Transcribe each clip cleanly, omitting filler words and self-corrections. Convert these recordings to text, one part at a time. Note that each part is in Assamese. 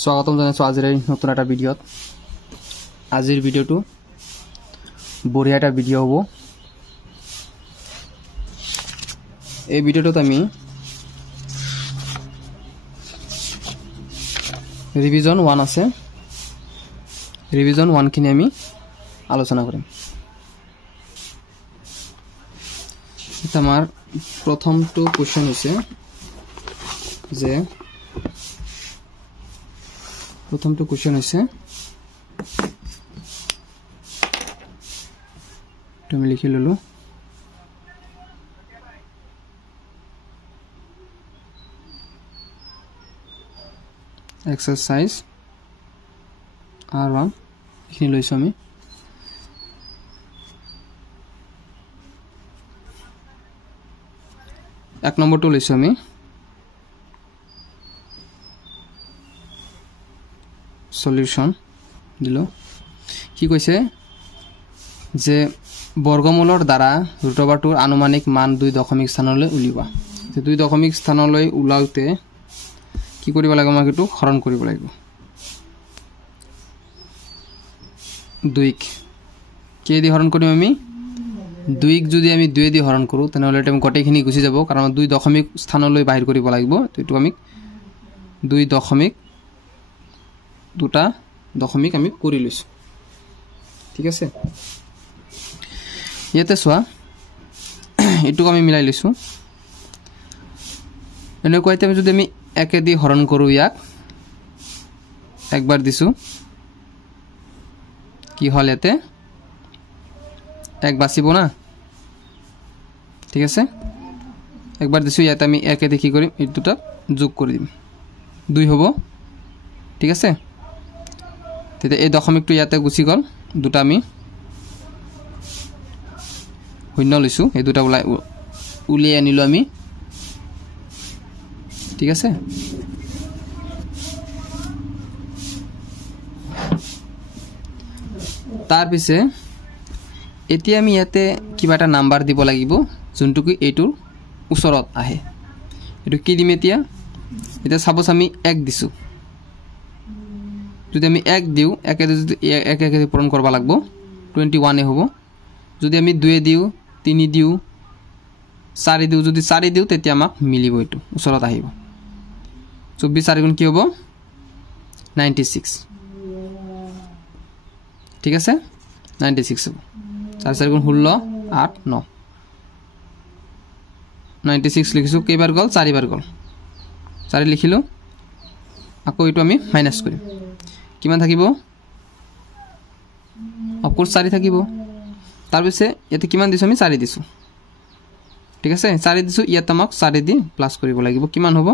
স্বাগতম জানাইছো আজিৰ এই নতুন এটা ভিডিঅ'ত। আজিৰ ভিডিঅ'টো বঢ়িয়া এটা ভিডিঅ' হ'ব। এই ভিডিঅ'টোত আমি ৰিভিজন 1 আছে, ৰিভিজন 1 খিনি আমি আলোচনা কৰিম। এটা আমাৰ প্ৰথমটো কোৱেশ্চন হৈছে যে প্রথমটো কোশ্চেন হইছে তুমি লিখি ললো এক্সারসাইজ R1 এখানে লইছো আমি এক নম্বরটো লইছো আমি সলিউশন দিল কি কইছে যে বৰ্গমূলৰ দ্বাৰা √2 আনুমানিক মান 2 দশমিক স্থানলৈ উলিওৱা। 2 দশমিক স্থানলৈ উলাওতে কি কৰিব লাগিব, আমাক এটো হৰণ কৰিব লাগিব। 2 কে দি হৰণ কৰিম আমি 2 ক যদি আমি 2 দি হৰণ কৰো তেনেহলে এটা গটেখিনি গুছি যাব, কাৰণ 2 দশমিক স্থানলৈ বাহিৰ কৰিব লাগিব। তো এটো আমি 2 দশমিক দুটা দশমিক আমি কৰি লৈছো, ঠিক আছে। ইয়াতে সোয়া এটুক আমি মিলাই লৈছো। এনেকুৱাইতে যদি আমি একে দি হৰণ কৰো, ইয়াক একবাৰ দিছো কি হল, এতে এক বাচিব না, ঠিক আছে। একবাৰ দিছো, ইয়াতে আমি একে দি কি কৰিম, এই দুটা যোগ কৰি দিম, 2 হ'ব, ঠিক আছে। তেতে এই দশমিকটো ইয়াতে গুছি গল, দুটা আমি শূন্য লৈছো, এই দুটা উলিয়াই আনিলো আমি, ঠিক আছে। তাৰ পিছে এতিয়া আমি ইয়াতে কিবা এটা নাম্বাৰ দিব লাগিব যোনটো কি এইটোৰ ওচৰত আহে। এটো কি দিম এতিয়া, এটা সাপোজ আমি 1 দিছো, যদি আমি 1 দিও একে একে পূরণ করবা লাগবো, 21 এ হবো। যদি আমি 2 দিও 3 দিও 4 দিও, যদি 4 দিও তেতিয়া আমাক মিলিব, এটো ওচৰত আহিব। 24 4 গুণ কি হবো 96, ঠিক আছে 96 হবো। 4 4 গুণ 16 8 9 96 লিখিছো, কেইবাৰ গল 4 বাৰ গল, 4 লিখিলো। আকৌ এটো আমি মাইনাস কৰিম, কিমান থাকিব, অফকোৰ্স 4 থাকিব। তাৰ পিছে এতে কিমান দিছো আমি 4 দিছো, ঠিক আছে 4 দিছো। ইয়াত আমাক 4 দি প্লাস কৰিব লাগিব, কিমান হ'ব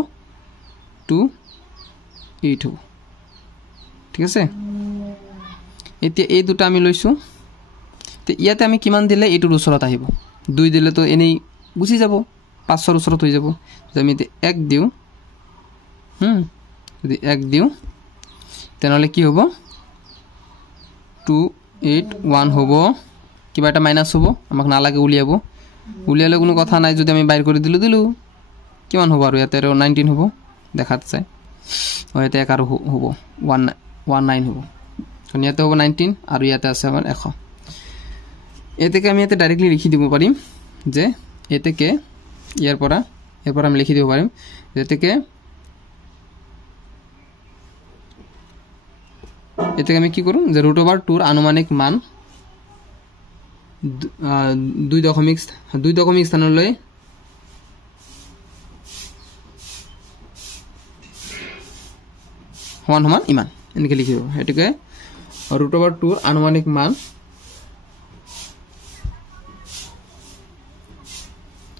28 হ'ব, ঠিক আছে। এতিয়া এই দুটা আমি লৈছো, তে ইয়াতে আমি কিমান দিলে এইটোৰ ওচৰত আহিব, 2 দিলে তো এনেই গুছি যাব, 5 ৰ ওচৰত হৈ যাব। যদি আমি 1 দিও, যদি 1 দিও তেনেহলে কি হ'ব 281 হ'ব, কিবা এটা মাইনাস হ'ব, আমাক নালাগে উলিয়াব, উলিয়ালে কোনো কথা নাই। যদি আমি বাইর করে দিলো কিমান হ'ব, আৰু ইয়াতে 19 হ'ব দেখাত চাই, ইয়াতে 1 আৰু হ'ব 19 হ'ব, কাৰণ ইয়াতে হ'ব 19 আৰু ইয়াতে আছে আমাৰ 100। এতেকে আমি ইয়াতে ডাইৰেক্টলি লিখি দিব পাৰিম যে এতেকে ইয়াৰ পৰা আমি লিখি দিব পাৰিম এতেকে এটাকে আমি কি করুম যে √2 আনুমানিক মান 2 দশমিক স্থানলৈ সমান সমান ইমান এনেকে লিখি দিব। এটাকে √2 আনুমানিক মান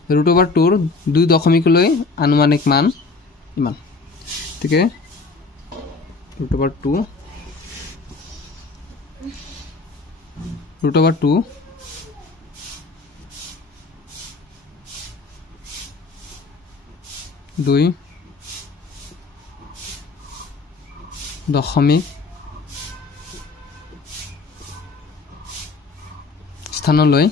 √2 2 দশমিকলৈ আনুমানিক মান ইমান, ঠিক আছে। √2 2 দশমিক স্থানলৈ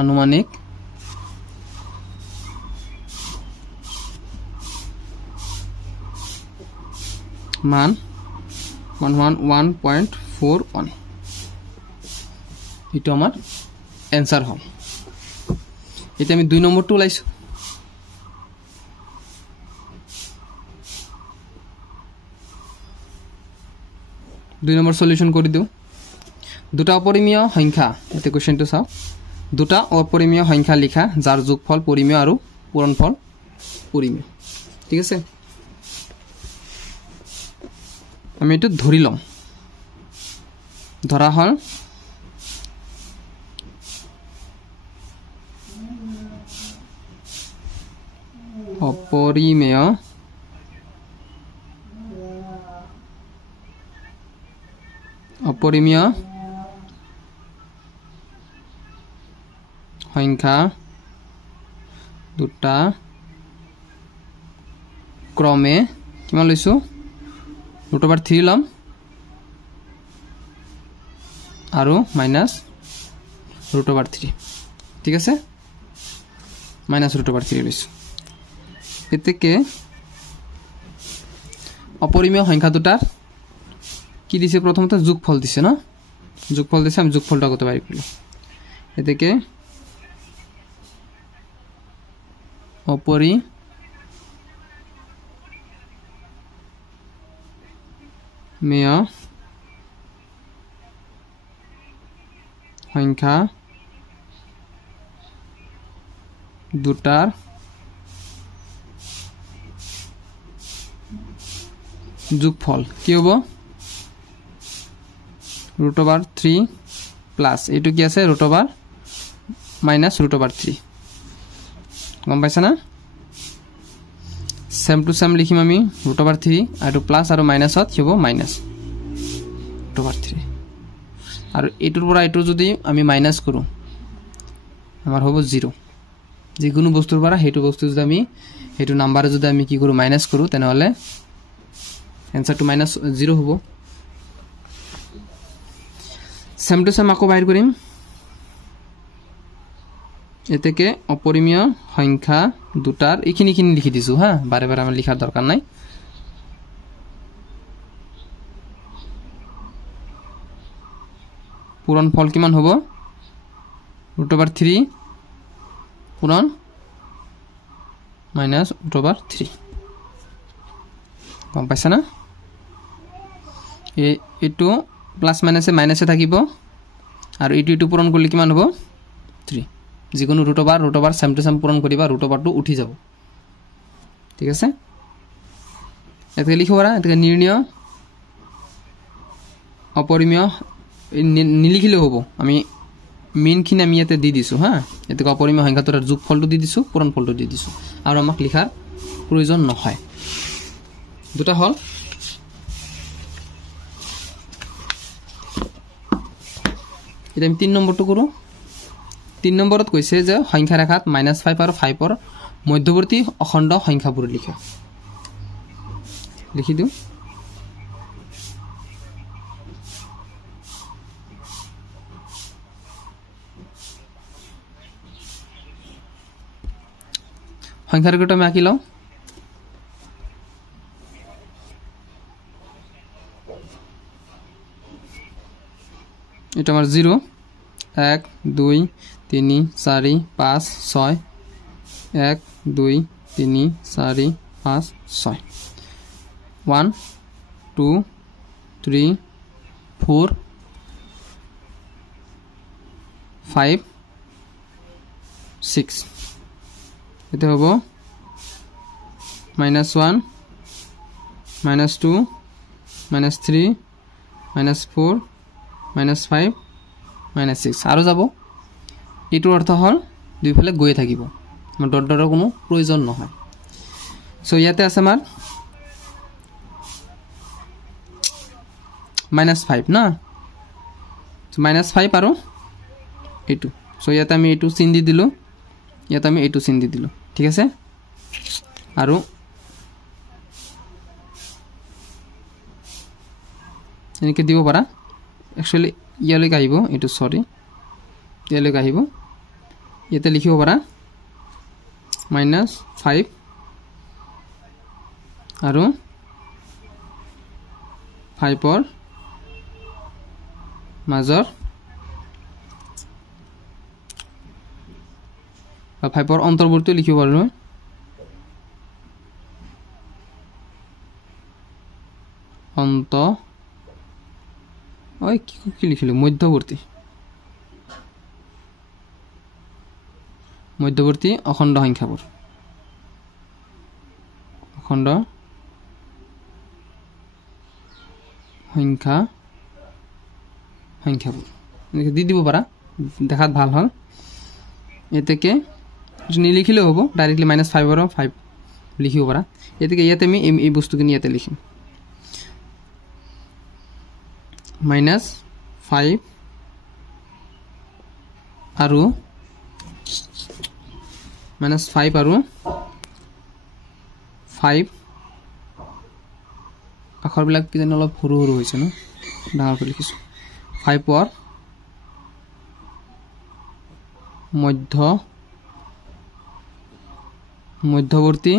আনুমানিক মান 141.41 এটো আমার অ্যানসার হল এটা আমি 2 নম্বরটো লাইছো 2 নম্বর সলিউশন করে দিও দুটা অপরিমেয় সংখ্যা এতে কোশ্চেনটো চাও দুটা অপরিমেয় সংখ্যা লিখা যার যোগফল পরিমেয় আৰু পূৰণফল পৰিমেয় ঠিক আছে আমি এটো ধৰি লম ধৰা হল অপৰিমেয় অপৰিমেয় সংখ্যা দুটা ক্ৰমে কিমান লৈছো √3 লম আৰু মাইনাস √3 ঠিক আছে মাইনাস √3 লৈছো এতেকে অপৰিমেয় সংখ্যা দুটাৰ কি দিছে প্রথমত যোগফল দিছে না যোগফল দিছে আমি যোগফলটা কত বাইর করলাম এদিকে অপরিমেয় সংখ্যা দুটার যোগফল কি হবো √3 প্লাস এটু কি আছে √- √3 গম পাইছা না সেম টু সেম লিখিম আমি √3 আৰু প্লাস আৰু মাইনাসত কি হ'ব মাইনাস √3 আৰু এটুৰ পৰা এটু যদি আমি মাইনাস কৰো আমাৰ হ'ব 0 যিকোনো বস্তুৰ পৰা হেতু বস্তু যদি আমি হেতু নাম্বাৰ যদি আমি কি কৰো মাইনাস কৰো তেনেহলে आंसर टू -0 হবো সেম টু সেম আকো বাইর করিম এতেকে অপরিমেয় সংখ্যা দুটার এখিনি লিখি দিছো হ্যাঁ বারে বারে আমার লিখার দরকার নাই পূরণ ফল কিমান হবো √3 পূরণ -√3 কম পাইছা না এটু প্লাস মাইনাসে মাইনাসে থাকিব আর এটু পূরণ করলে কিমান হবো 3 যিকোনো √/√/ সেম টু সেম পূরণ করিবা √/টো উঠি যাব ঠিক আছে এতে লিখোরা এতে নির্ণয় অপরিমেয় নিলিখিলে হবো আমি মেইনখিনি আমি এতে দি দিছো হ্যাঁ এতে অপরিমেয় সংখ্যাটোৰ যোগফলটো দি দিছো পূৰণফলটো দি দিছো আৰু আমাক লিখাৰ প্ৰয়োজন নহয় দুটা হল এটা আমি 3 নম্বৰটো কৰো 3 নম্বৰত কৈছে যে সংখ্যা ৰেখাত -5 আৰু 5 ৰ মধ্যবৰ্তী অখণ্ড সংখ্যাবোৰ লিখা লিখি দিও সংখ্যা ৰেখাটো আমি আঁকি লও এটা আমার 0 1 2 3 4 5 6 1 2 3 4 5 6 1 2 3 4 5 6 এটা হবো -1 -2 -3 -4 -5 -6 আৰু যাব এটোৰ অৰ্থ হল দুইফালে গৈ থাকিব আমাৰ ডটৰ কোনো প্ৰয়োজন নহয় সো ইয়াতে আছে আমাৰ -5 না -5 আৰু এটো সো ইয়াতে আমি এটো চিন দি দিলো ইয়াতে আমি এটো চিন দি দিলো ঠিক আছে আৰু এনেকে দিব পাৰা एक्चुअली ইয়ালৈ আহিব এটো সৰি ইয়ালৈ আহিব ইয়াতে লিখিব পাৰা -5 আৰু 5 মাজৰ 5 অন্তৰ্বৰ্তী লিখিব পাৰো অন্ত ওই কি লিখিলো মধ্যবৰ্তী অখণ্ড সংখ্যাবোৰ অখণ্ড সংখ্যাবোৰ এনেকৈ দি দিব পাৰা দেখাত ভাল হল এতেকে নিলিখিলেও হ'ব ডাইৰেক্টলি -5 আৰু 5 লিখিব পাৰা এতেকে ইয়াতে আমি এই বস্তুখিনি ইয়াতে লিখিম -5 আৰু -5 আৰু 5 আখৰবিলাক কি জানো অলপ সৰু সৰু হৈছে ন ডাঙৰ কৰি লিখিছো 5 ৰ মধ্যবৰ্তী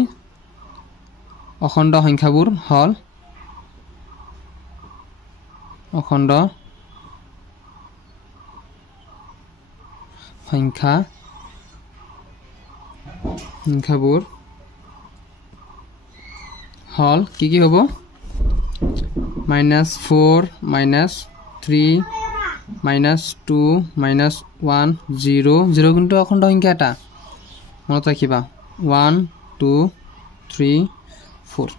অখণ্ড সংখ্যাবোৰ হল অখণ্ড সংখ্যাবোৰ হল কি হ'ব -4 -3 -2 -1 0 0 কিন্তু অখণ্ড সংখ্যা এটা মনত ৰাখিবা 1 2 3 4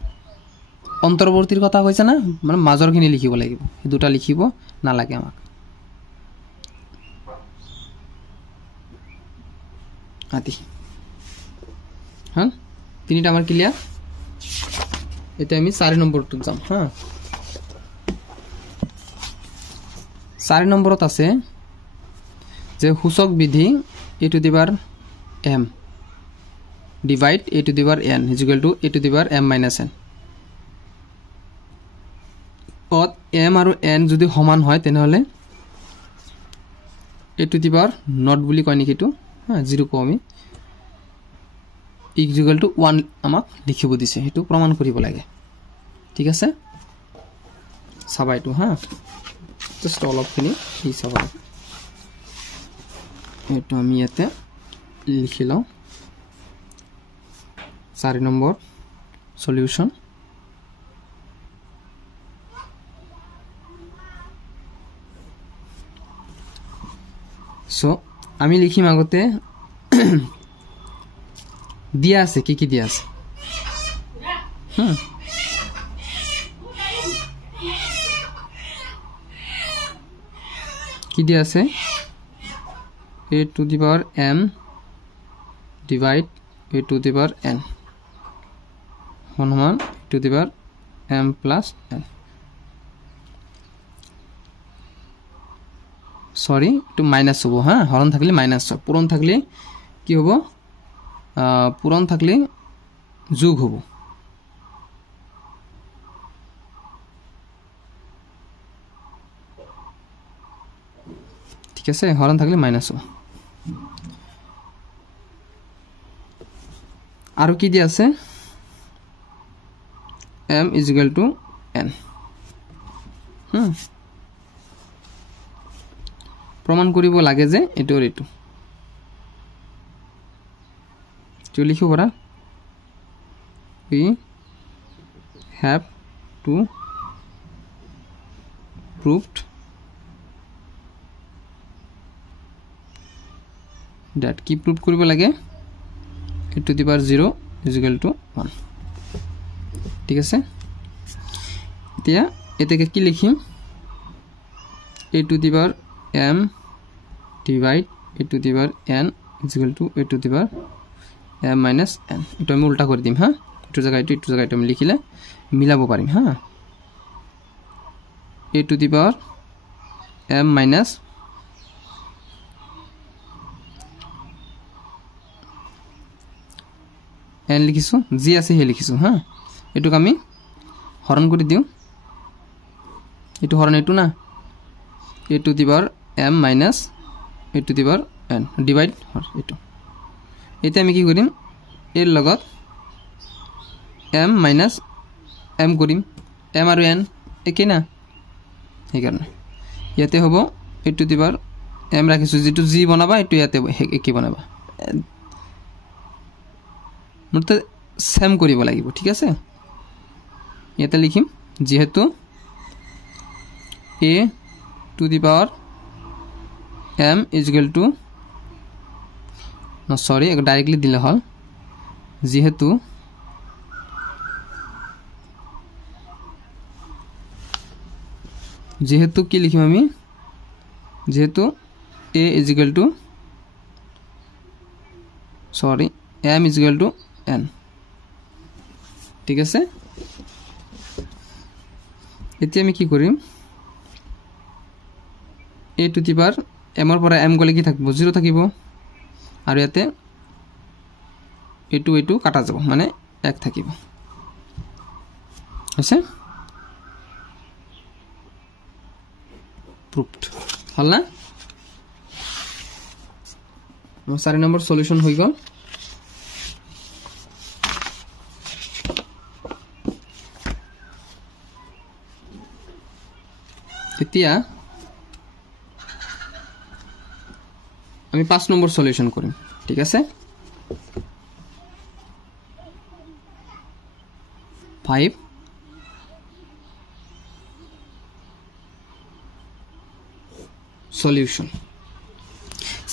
অন্তৰ্বৰ্তীৰ কথা কৈছে না মানে মাজৰখিনি লিখিব লাগিব এই দুটা লিখিব নালাগে আমাক আদি হল তিনিটা আমাৰ ক্লিয়াৰ এটা আমি 4 নম্বৰটো যাম হা 4 নম্বৰত আছে যে সূচক বিধি a to the power m divide a to the power n is equal to a to the power m minus n অত m আৰু n যদি সমান হয় তেনেহলে a to the power not বুলি কয় নেকি তো হা 0 কও আমি is equal to 1 আমাক লিখিব দিছে হেতু প্ৰমাণ কৰিব লাগে ঠিক আছে সবাই তো হা জাস্ট অল অফ খিনি এই সবাই এটো আমি ইয়াতে লিখিলো 4 নম্বৰ সলিউশন সো আমি লিখিম আগতে দিয়া আছে কি দিয়া আছে কি দিয়া আছে a to the power m divide a to the power n সমান a to the power m plus n sorry to minus হবো হ্যাঁ হরণ থাকলে মাইনাস হবে পূরণ থাকলে কি হবো পূরণ থাকলে যোগ হবো ঠিক আছে হরণ থাকলে মাইনাস হবে আর কি দি আছে m is equal to n প্রমাণ কৰিব লাগে যে এটো ৰেটো তো লিখো Bora we have to proved that কি প্ৰুভ কৰিব লাগে a to the power 0 is equal to 1 ঠিক আছে এতিয়া এটাকে কি লিখিম a to the power m divide a to the power n is equal to a to the power m minus n এটা আমি উল্টা করে দিম হ্যাঁ একটু জায়গায় আমি লিখিলে মিলাবো পারিম হ্যাঁ a to the power m minus n লিখিছো জি আছে হে লিখিছো হ্যাঁ এটুক আমি হরণ করে দিও এটু হরণ এটু না a to the power m minus a to the power n divide এটু এতে আমি কি করিম এর লগত m minus m করিম m আর n একই না সেইকাৰণে ইয়াতে হ'ব a to the power m ৰাখিছোঁ যেটো g বনাবা এটো ইয়াতে কি বনাবা মতে সেম কৰিব লাগিব ঠিক আছে ইয়াতে লিখিম যেহেতু a to the power m is equal to no sorry এক ডাইরেক্টলি দিলে হল যেহেতু কি লিখিম আমি যেহেতু a is equal to sorry m is equal to n ঠিক আছে এতিয়া আমি কি কৰিম a to the power m ৰ পৰা m গলে কি থাকিব 0 থাকিব আৰু ইয়াতে এটু কাটা যাব মানে 1 থাকিব আছে proved হল না 4 নম্বৰ সলিউশন হৈ গল এতিয়া আমি 5 নম্বৰ সলিউশন কৰিম ঠিক আছে 5 সলিউশন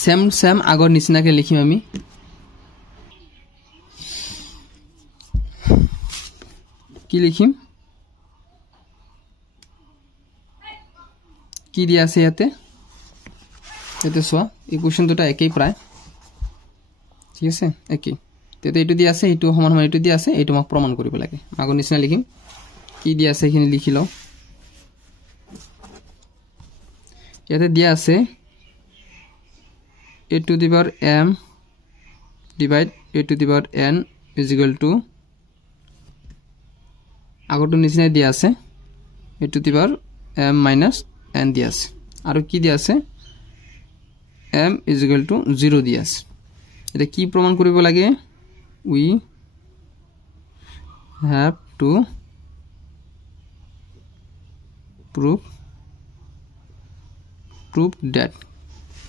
সেম আগৰ নিচিনাকে লিখিম আমি কি লিখিম কি দিয়া আছে ইয়াতে এতে সোয়া ইকুয়েশন দুটা একই প্রায় ঠিক আছে একই তেতে এটু দিয়া আছে এটু সমান সমান এটু দিয়া আছে এটু মাক প্রমাণ কৰিব লাগে আগৰ নিচিনা লিখিম কি দিয়া আছে এখিনি লিখি লও ইয়াতে দিয়া আছে a to the power m divide a to the power n is equal to আগৰটো নিচিনা দিয়া আছে a to the power m minus n দিয়া আছে আৰু কি দিয়া আছে m is equal to 0 দিয়া আছে এটা কি প্রমাণ কৰিব লাগে we have to prove that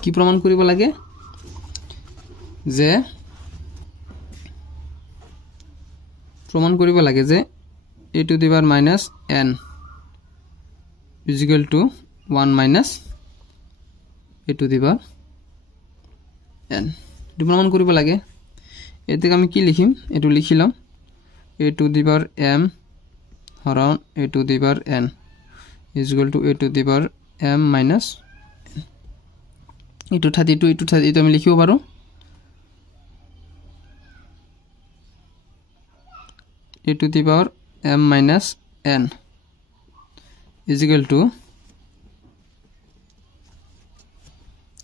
কি প্ৰমাণ কৰিব লাগে যে প্ৰমাণ কৰিব লাগে যে a to the power minus n is equal to 1 minus a to the power n এটো প্রমাণ কৰিব লাগে এতে আমি কি লিখিম এটো লিখিলাম a to the power m হৰণ a to the power n is equal to a to the power m minus এটো 32 এটো 32 আমি লিখিব পাৰো a to the power m minus n is equal to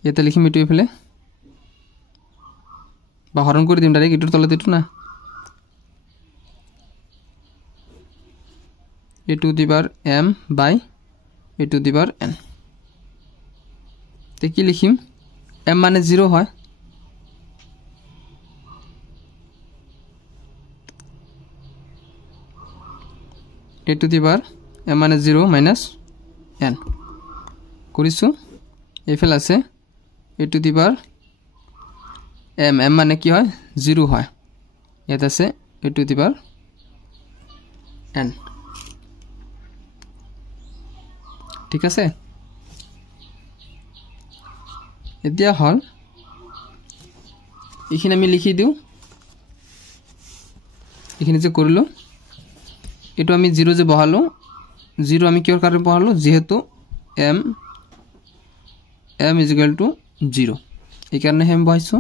এটা লিখিম এটো এফালে বা হরণ করে দিম ডাইরেক্ট এটোর তলে দিটু না a to the power m by a to the power n তে কি লিখিম m মানে 0 হয় a to the power m মানে 0 minus n কৰিছো এফাল আছে a to the power m মানে কি হয় 0 হয় ইয়াত আছে a to the power n ঠিক আছে এতিয়া হল এখানে আমি লিখি দিও এখানে যে কৰিলো এটো আমি 0 যে বহালো 0 আমি কিহৰ কাৰণে বহালো যেহেতু m is equal to 0 এই কারণে হেম বহাইছো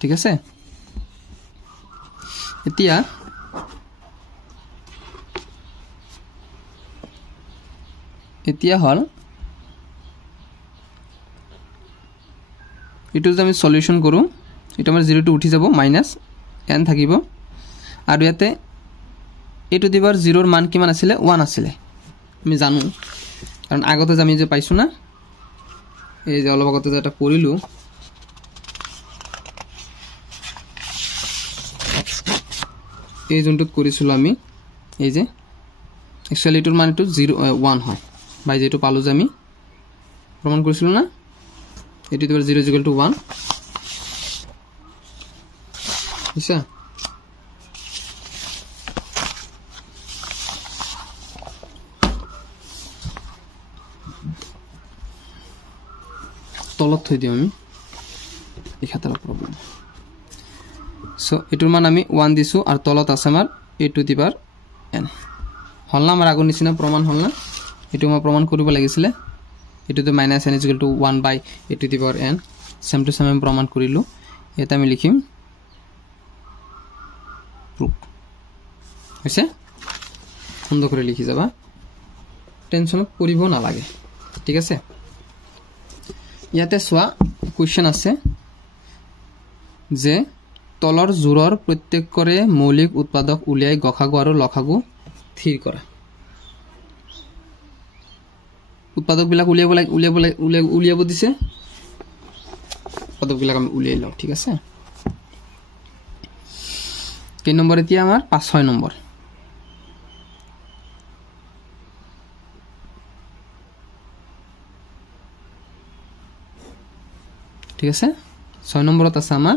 ঠিক আছে এতিয়া হল এটো যে আমি সলিউশন কৰো এটা আমাৰ 0 টু উঠি যাব মাইনাস n থাকিব আৰু ইয়াতে a to the power 0 ৰ মান কিমান আছিল 1 আছিল আমি জানো কাৰণ আগতে আমি যে পাইছো না এই যে অলপ আগতে যেটা কৰিলো এই জুনটোত কৰিছিল আমি এই যে একচুয়ালি এটোৰ মান 0 1 হয় বাই যেটো পালো যে আমি প্রমাণ করেছিল না a to the power 0 is equal to 1 বুঝছো তলত থৈ দিও আমি এই খাতাৰ প্ৰবলেম সো এটোৰ মান আমি 1 দিছো আৰু তলত আছে আমাৰ a to the power n হল না আমাৰ আগৰ নিচিনা প্ৰমাণ হল না এটো মই প্ৰমাণ কৰিব লাগিছিল এটো তো -n is equal to 1 by a to the power n same to same আমি প্ৰমাণ কৰিলো এটা আমি লিখিম proof হৈছে সুন্দৰ কৰি লিখি যাবা টেনশন কৰিব না লাগে ঠিক আছে ইয়াতে সোয়া কোশ্চেন আছে যে তলৰ জোৰৰ প্ৰত্যেকৰে মৌলিক উৎপাদক উলিয়াই গখাগু আৰু লখাগু স্থিৰ কৰা উৎপাদক বিলাক উলিয়াব দিছে উৎপাদক বিলাক আমি উলিয়াই লও ঠিক আছে কি নম্বৰ এতিয়া আমাৰ 5-6 নম্বৰ ঠিক আছে 6 নম্বৰত আছে আমাৰ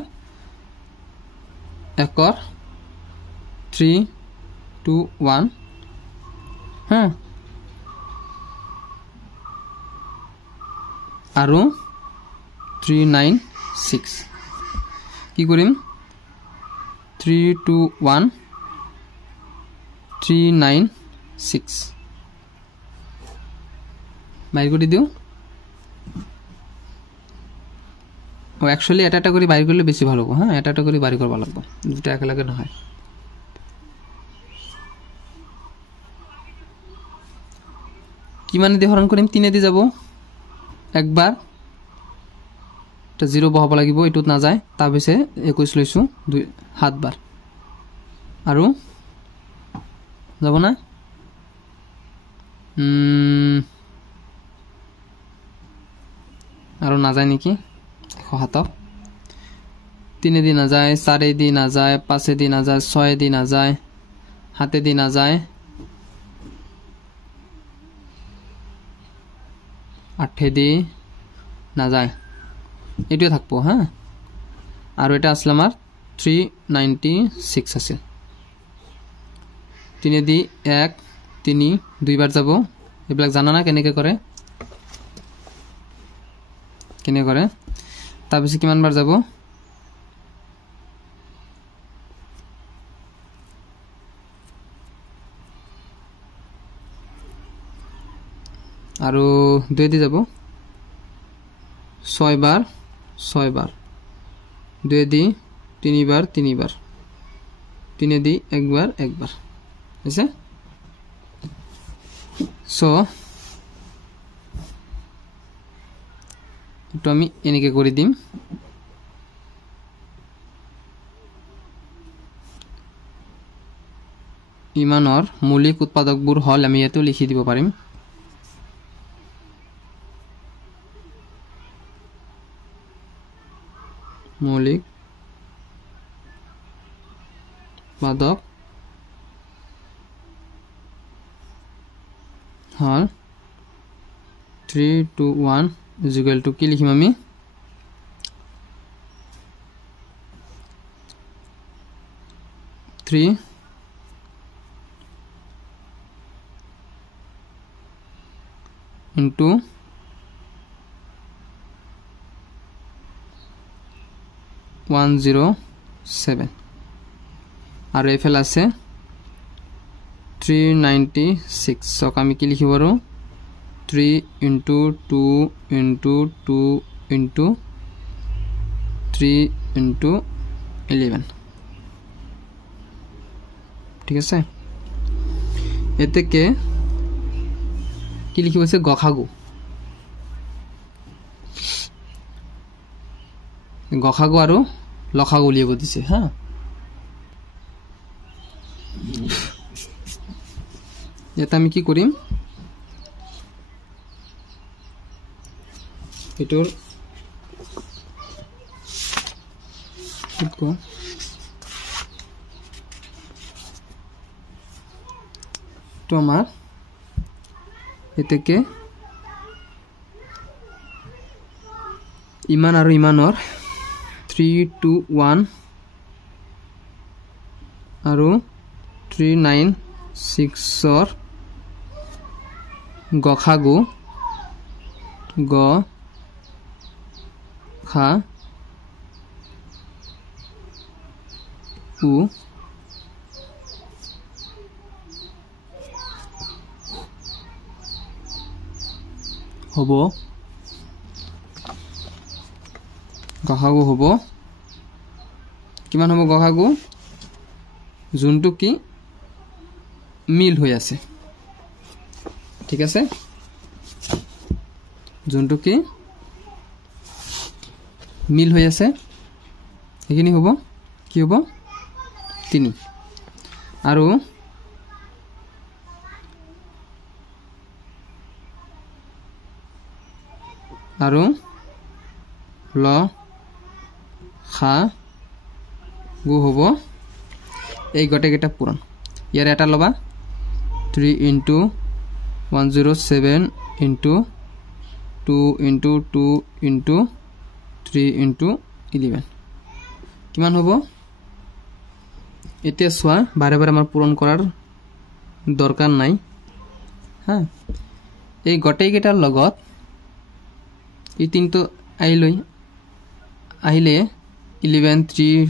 একৰ 3 2 1 হ্যাঁ আৰু 396 কি কৰিম 3 2 1 396 বাইৰ কৰি দিও ও एक्चुअली এটা কৰি বাইৰ কৰলে বেশি ভালো হবে হ্যাঁ এটা কৰি বাইৰ কৰবা লাগবে দুটো একেলগে নহয় কি মানে দি হৰণ কৰিম 3 দি যাব একবাৰ এটা 0 বহাব লাগিব এটুত না যায় তাৰ পিছে 21 লৈছো 7 বাৰ আৰু যাব না আৰু না যায় নেকি 107 3 দি না যায় 4 দি না যায় 5 দি না যায় 6 দি না যায় 7 দি না যায় 8 দি না যায় এটিও থাকবো হ্যাঁ আর এটা আসলে আমার 396 আছে 3 দি 1 3 দুইবার যাব এবিলাক জানা না কেনেকে করে তারপরে কিমান বার যাব আৰু 2 দি যাব 6 বার 2 দি 3 বার 3 দি একবার আছে সো তো আমি এনেকে করে দিম ইমানৰ মৌলিক উৎপাদকবোৰ হল আমি ইয়াতে লিখি দিব পাৰিম মৌলিক উৎপাদক হল 3 2 1 is equal to কি লিখিম আমি 3 into 107 আর এফএল আছে 396 সক আমি কি লিখিব পাৰো 3 into 2 into 2 into 3 into 11 ঠিক আছে এতে কে কি লিখিব আছে গখাগু আৰু লখাগু উলিয়াব দিছে হ্যাঁ এটা আমি কি কৰিম এটোৰ তো আমাৰ এতেকে ইমান আৰু ইমানৰ 3 2 1 আৰু 3 9 6ৰ গসাগু গ খা উ হ'ব গসাগু হ'ব কিমান হ'ব গসাগু যোনটো কি মিল হৈ আছে ঠিক আছে যোনটো কি মিল হৈ আছে এইখিনি হ'ব কি হ'ব 3 আৰু ল খা গু হ'ব এই গটেকেইটা পূৰণ ইয়াৰ এটা লবা 3 * 107 * 2 * 2 * 3 * 11 কিমান হ'ব এতিয়া সোয়া বাৰে বাৰে আমাৰ পূৰণ কৰাৰ দৰকাৰ নাই হা এই গটেকেইটাৰ লগত এই তিনটো আহিলে 11 3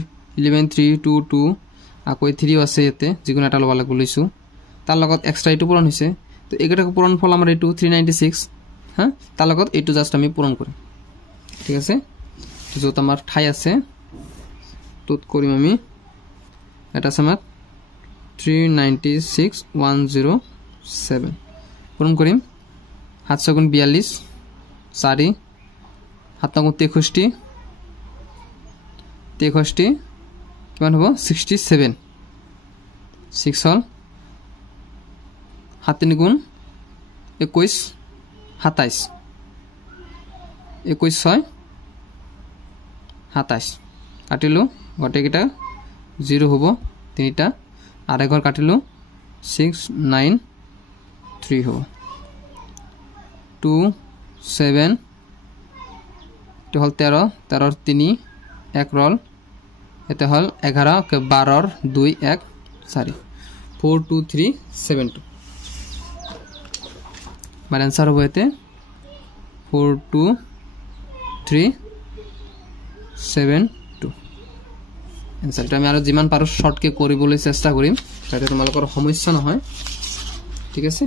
2 2 আকৌ 3 আছে এতে যিকোনো এটা লবা লাগব লৈছো তাৰ লগত এক্সট্ৰা এটো পূৰণ হৈছে তো একেটাকে পূৰণ ফল আমাৰ এটো 396 হা তাৰ লগত এটো জাস্ট আমি পূৰণ কৰিম ঠিক আছে যত আমাৰ ঠাই আছে তত কৰিম আমি এটা সমান 396107 পূৰণ কৰিম 7 * 42 4 7 * 63 কিমান হ'ব 67 6 হল 7 × 3 = 21 27 21 6 27 কাটিলো গটেকেইটা 0 হ'ব তিনিটা আড়াই ঘৰ কাটিলো 6 9 3 হ'ব 2 7 to hol 13 13 3 1 roll এতে হল 11 কে 12 2 1 4 4 2 3 7 2 আমার आंसर হবে এতে 4 2 3 7 2 आंसरটা আমি আৰু যিমান পাৰো শৰ্ট কে কৰিবলৈ চেষ্টা কৰিম যাতে তোমালোকৰ সমস্যা নহয় ঠিক আছে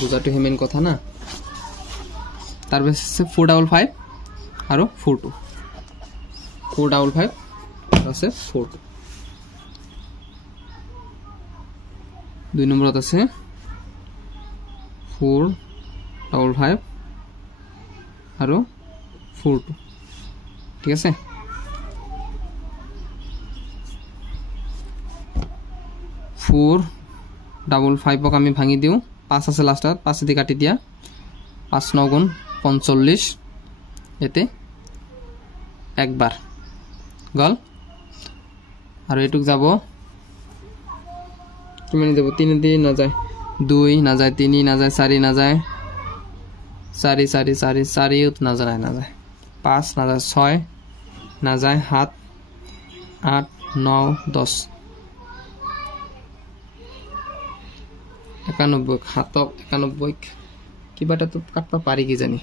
বুজাটো হেমেন কথা না তাৰ বেসে 455 আৰু 42 455 আছে 42 দুই নম্বৰত আছে 455 আৰু 42 ঠিক আছে 455 ক আমি ভাঙি দিও 5 আছে লাষ্টত 5 দি কাটি দিয়া 5 9 গুণ 45 এতে একবার গল আর এটুক যাব তুমি দেব 3 দি না যায় 2 না যায় 3 না যায় 4 না যায় 4 4 4 4 উত না যায় 5 না যায় 6 না যায় 7 8 9 10 91 হাতক 91 কিবাটা তো কাটবা পারি কি জানি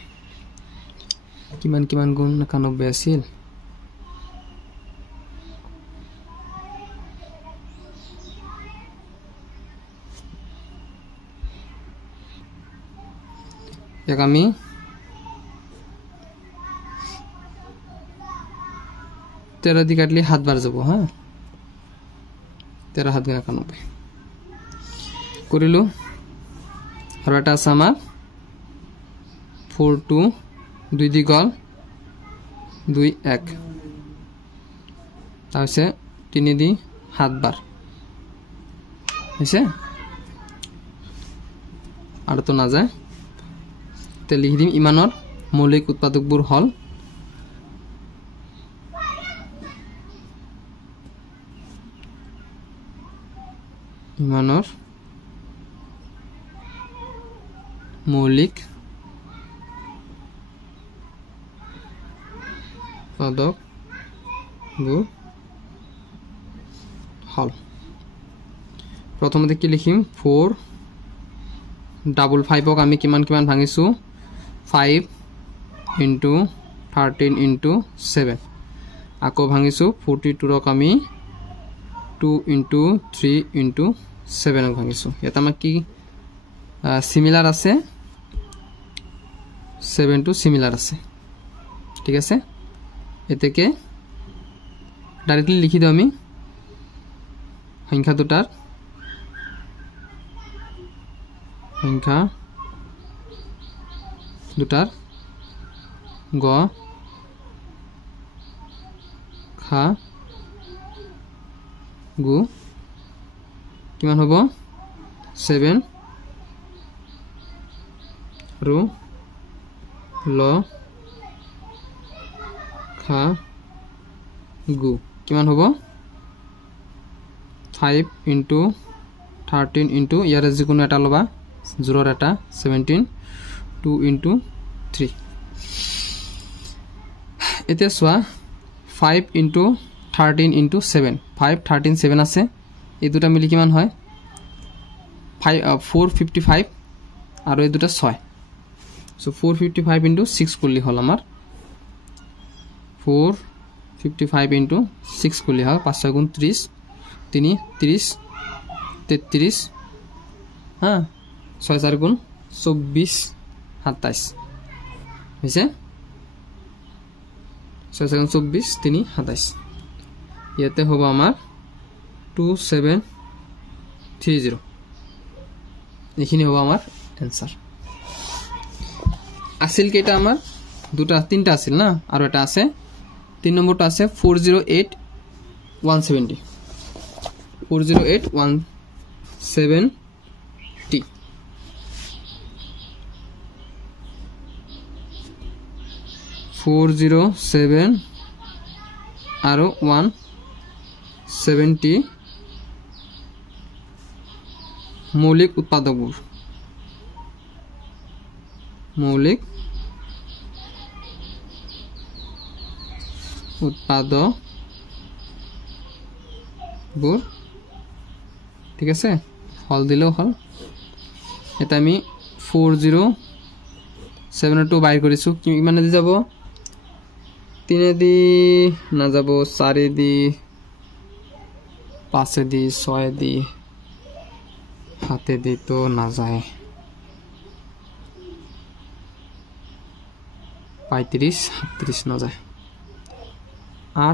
কিমান কিমান গুণ 91 আছিল এক আমি 13 দি কাটলি 7 বার যাব হ্যাঁ 13 7 গুণ 91 করিলো আর এটা আছে আমার 4 2 2 দি গল 2 1 তাহলে 3 দি 7 বার হইছে আর তো না যায় তে লিখি দিম ইমানৰ মৌলিক উৎপাদকবোৰ হল ইমানৰ মৌলিক উৎপাদকবোৰ হল প্ৰথমতে কি লিখিম 4 ডাবল 5ক আমি কিমান কিমান ভাঙিছো 5 into 13 into 7 আকৌ ভাঙিছো 42ক আমি 2 into 3 into 7ক ভাঙিছো এটা আমাৰ কি সিমিলার আছে 7 to সিমিলার আছে ঠিক আছে এতেকে ডাইরেক্টলি লিখি দাও আমি সংখ্যা দুটার গ খা গু কিমান হ'ব 7 रो लो खा गु किमान होबो 5 into 13 into यार जिकुनो एटा लबा 0 एटा 17 2 into 3 एते सोआ 5 into 13 into 7 5 13 7 আছে এই দুটা মিলি কিমান হয় 455 আর এই দুটা 6 So 455 into 6 করলি হল আমার 455 into 6 করলি হয় 5 গুণ 30 3 30 33 হ্যাঁ 6 4 গুণ 24 27 হইছে 6 গুণ 24 3 27 ইয়াতে হবে আমার 2730 এখানে হবে আমার आंसर আসিল কেটা আমার দুটা তিনটা আসিল না আর এটা আছে 3 নম্বরটা আছে 408 170 408 170 407 আর 170 মৌলিক উৎপাদকবোৰ মৌলিক উৎপাদকবোৰ ঠিক আছে হল দিলেও হল এটা আমি 407 বাইৰ কৰিছো কি মানে দি যাব 3 দি না যাব 4 দি 5 দি 6 দি হাতে দি তো না যায় 35 37 না যায় 8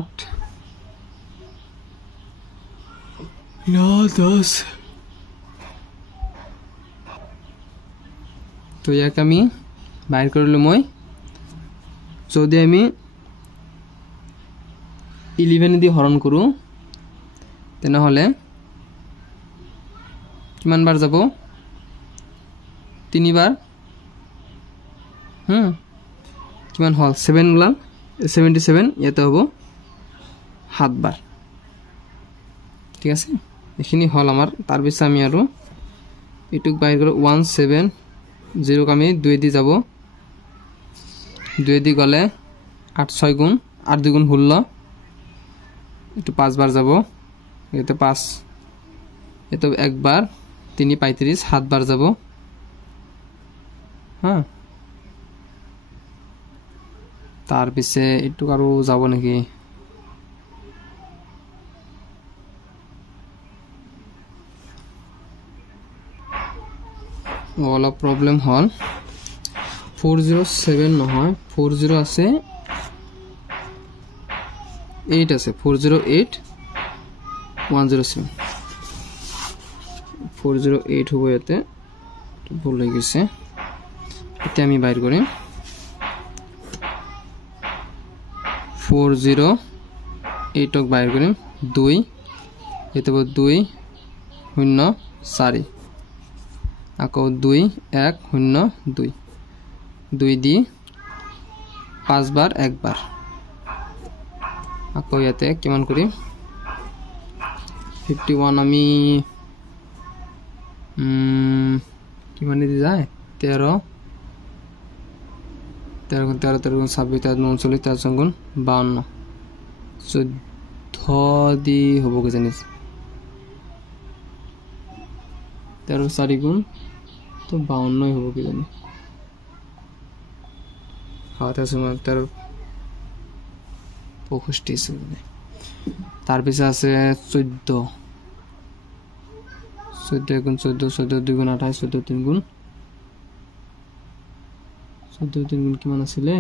9 10 তো ইয়াক আমি বাইর কৰিলো মই যদি আমি 11 দি হৰণ কৰো তেনেহলে কিমান বার যাব 3 বার কিমান হল 7 ওলাল 77 ইয়াতে হ'ব 7 বার ঠিক আছে এখিনি হল আমার তার পিছে আমি আৰু এটুক বাইৰ কৰি 170 আমি 2 দি যাব 2 দি গলে 8 6 গুণ 8 2 গুণ 16 এটো 5 বার যাব এতে 5 এতো একবার 3 35 7 বার যাব হ্যাঁ তার পিছে এটুক আৰু যাব নাকি অলপ প্রবলেম হল 407 নহয় 40 আছে 8 আছে 408 107 408 হ'ব ইয়াতে ভুল হৈ গৈছে এতিয়া আমি বাইর কৰিম 408 ক বাইৰ কৰিম 2 এতে 2 0 4 আকৌ 2 1 0 2 2 দি 5 বার 1 বার আকৌ ইয়াতে কিমান কৰিম 51 আমি কিমান দি যায় 13 13 গুণ 13 13 গুণ 26 13 গুণ 39 13 গুণ 52 14 দি হবো কি জানিস 13 4 গুণ তো 52 হবো কি জানি হাতে আছে 13 65 আছে তার পিছে আছে 14 14 গুণ 14 14 2 গুণ 28 14 3 গুণ 14 3 গুণ কিমান আছিলে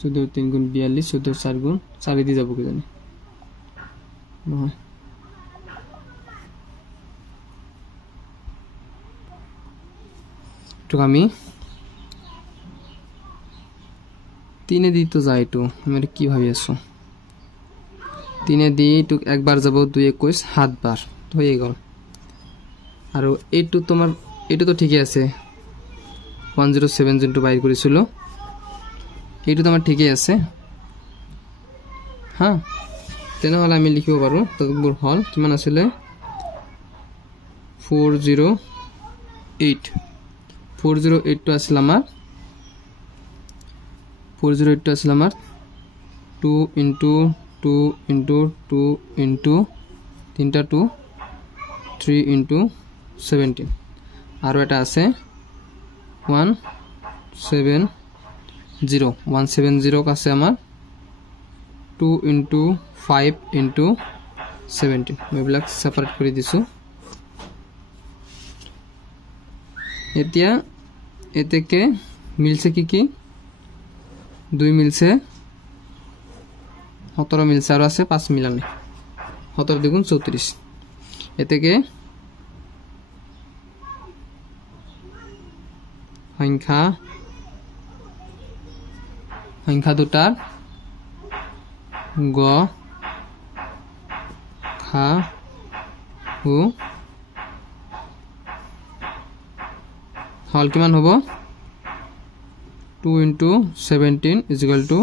14 3 গুণ 42 14 4 গুণ 4 দি যাব কি জানি নহয় তো আমি 3 দি তো যাই তো আমি কি ভাবি আছো 3 দি তো একবার যাব 2 21 7 বার তো হয়ে গেল আর এইটো তোমার এটা তো ঠিকই আছে 107 জনটো বাইর করেছিল এইটো তোমার ঠিকই আছে হ্যাঁ তেনেহলে আমি লিখিব পাৰো তকবোৰ হল কিমান আছিল 408 408 তো আছিল আমাৰ 408 তো আছিল আমাৰ 2 into 2 into 2 into 3টা 2 3 into 17 আৰু এটা আছে 170 কাছে আমাৰ 2 into 5 into 17 এইবিলাক সেপাৰেট কৰি দিছো এতিয়া এতেকে মিলছে কি 2 মিলছে 17 মিলছে আর আছে 5 মিলানে 17 দ্বিগুণ 34 এতেকে সংখ্যা দুটার গ খা ও হল কিমান হবো 2 into 17 is equal to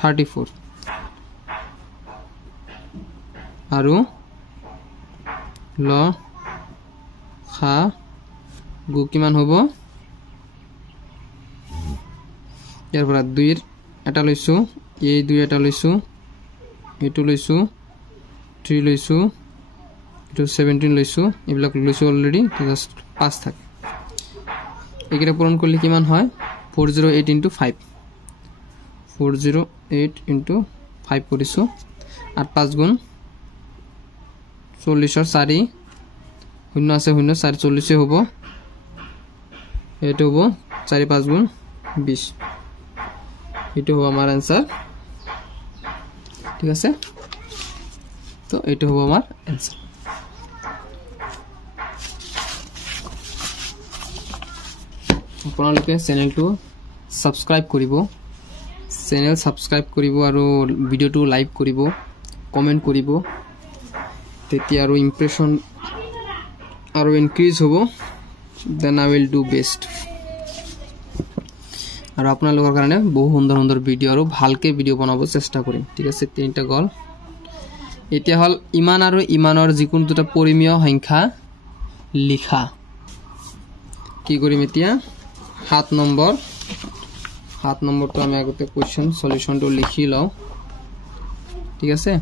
34 আৰু ল খা গু কিমান হবো ইয়াৰ পৰা 2 এর এটা লৈছো এই 2 এটা লৈছো এটো লৈছো 3 লৈছো এটো 17 লৈছো এইবিলাক লৈছো অলৰেডি জাস্ট 5 থাকে একেটা পূরণ করলে কিমান হয় 408 into 5 408 into 5 করিছো আর 5 গুণ 40 আর 4 শূন্য আছে শূন্য 4 40 হবো এটা হবো 4 5 গুণ 20 এটা হবো আমার आंसर ঠিক আছে তো এটা হবো আমার आंसर আপোনালোকে চ্যানেলটো সাবস্ক্রাইব কৰিব চ্যানেল সাবস্ক্ৰাইব কৰিব আৰু ভিডিওটো লাইক কৰিব কমেন্ট কৰিব তেতিয়া আৰু ইমপ্ৰেশন আৰু ইনক্ৰিজ হ'ব then I will do best আৰু আপোনালোকৰ কাৰণে বহু সুন্দৰ সুন্দৰ ভিডিও আৰু ভালকে ভিডিও বনাব চেষ্টা কৰিম ঠিক আছে তিনটা গল এতিয়া হল ইমান আৰু ইমানৰ যিকোনো দুটা পৰিমেয় সংখ্যা লিখা কি কৰিম এতিয়া 7 নম্বৰ তো আমি আগতে কোশ্চেন সলিউশন তো লিখি লও ঠিক আছে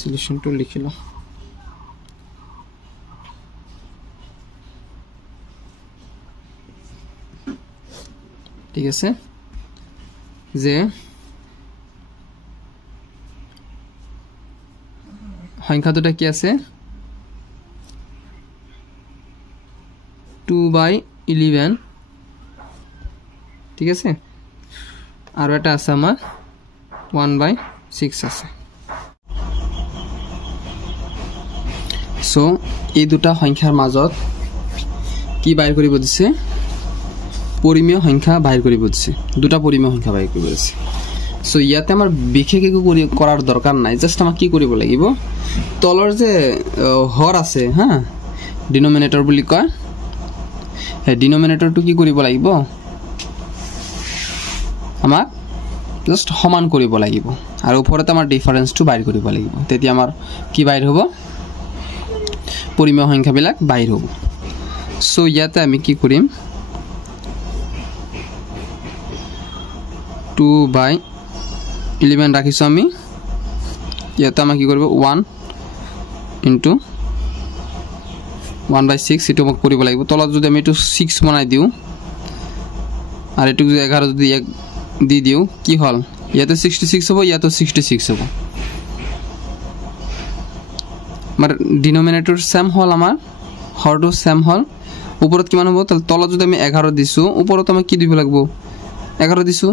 সলিউশন তো লিখি লও ঠিক আছে যে সংখ্যা দুটা কি আছে 2/11 ঠিক আছে আর এটা আছে আমার 1/6 আছে সো এই দুটা সংখ্যার মাজত কি বাইর কৰিব দিছে পৰিমেয় সংখ্যা বাইৰ কৰিব দিছে দুটা পৰিমেয় সংখ্যা বাইৰ কৰিব দিছে সো ইয়াতে আমাৰ বিশেষ একো কৰাৰ দৰকাৰ নাই জাস্ট আমাক কি কৰিব লাগিব তলৰ যে হৰ আছে হা ডিনোমিনেটৰ বুলি কয় ডিনোমিনেটৰ টু কি কৰিব লাগিব আমাক জাস্ট সমান কৰিব লাগিব আৰু ওপৰতে আমাৰ ডিফাৰেন্স টু বাইৰ কৰিব লাগিব তেতিয়া আমাৰ কি বাইৰ হ'ব পৰিমেয় সংখ্যাবিলাক বাহিৰ হ'ব সো ইয়াতে আমি কি কৰিম 2/11 ৰাখিছো আমি ইয়াতে আমি কি কৰিব 1 into 1/6 এটো মোক কৰিব লাগিব তলত যদি আমি এটো 6 বনাই দিও আর এটো যদি 11 যদি 1 দি দিও কি হল ইয়াতে 66 হ'ব ইয়াতে 66 হ'ব মার ডিনোমিনেটর সেম হল আমার হরটো সেম হল উপরত কিমান হ'ব তাহলে তলত যদি আমি 11 দিছো উপরত আমি কি দিব লাগিব 11 দিছো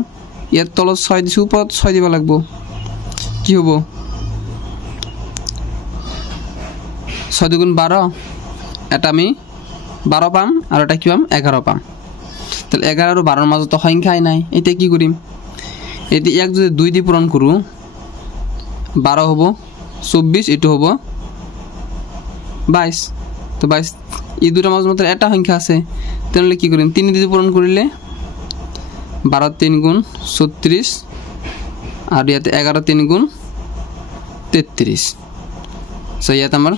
ইয়াত তলত 6 দিছো উপরত 6 দিব লাগিব কি হ'ব 6 দুগুণ 12 এটা আমি 12 পাম আর এটা কি পাম 11 পাম তাহলে 11 আর 12 এর মাঝে তো সংখ্যাই নাই এটা কি করিম এটি এক যদি 2 দিয়ে পূরণ করু 12 হবে 24 এটো হবে 22 তো 22 এই দুটার মাঝে মাত্র একটা সংখ্যা আছে তাহলে কি করিম 3 দিয়ে পূরণ করিলে 12 3 গুণ 36 আর ইয়াতে 11 3 গুণ 33 সো ইয়াতে আমার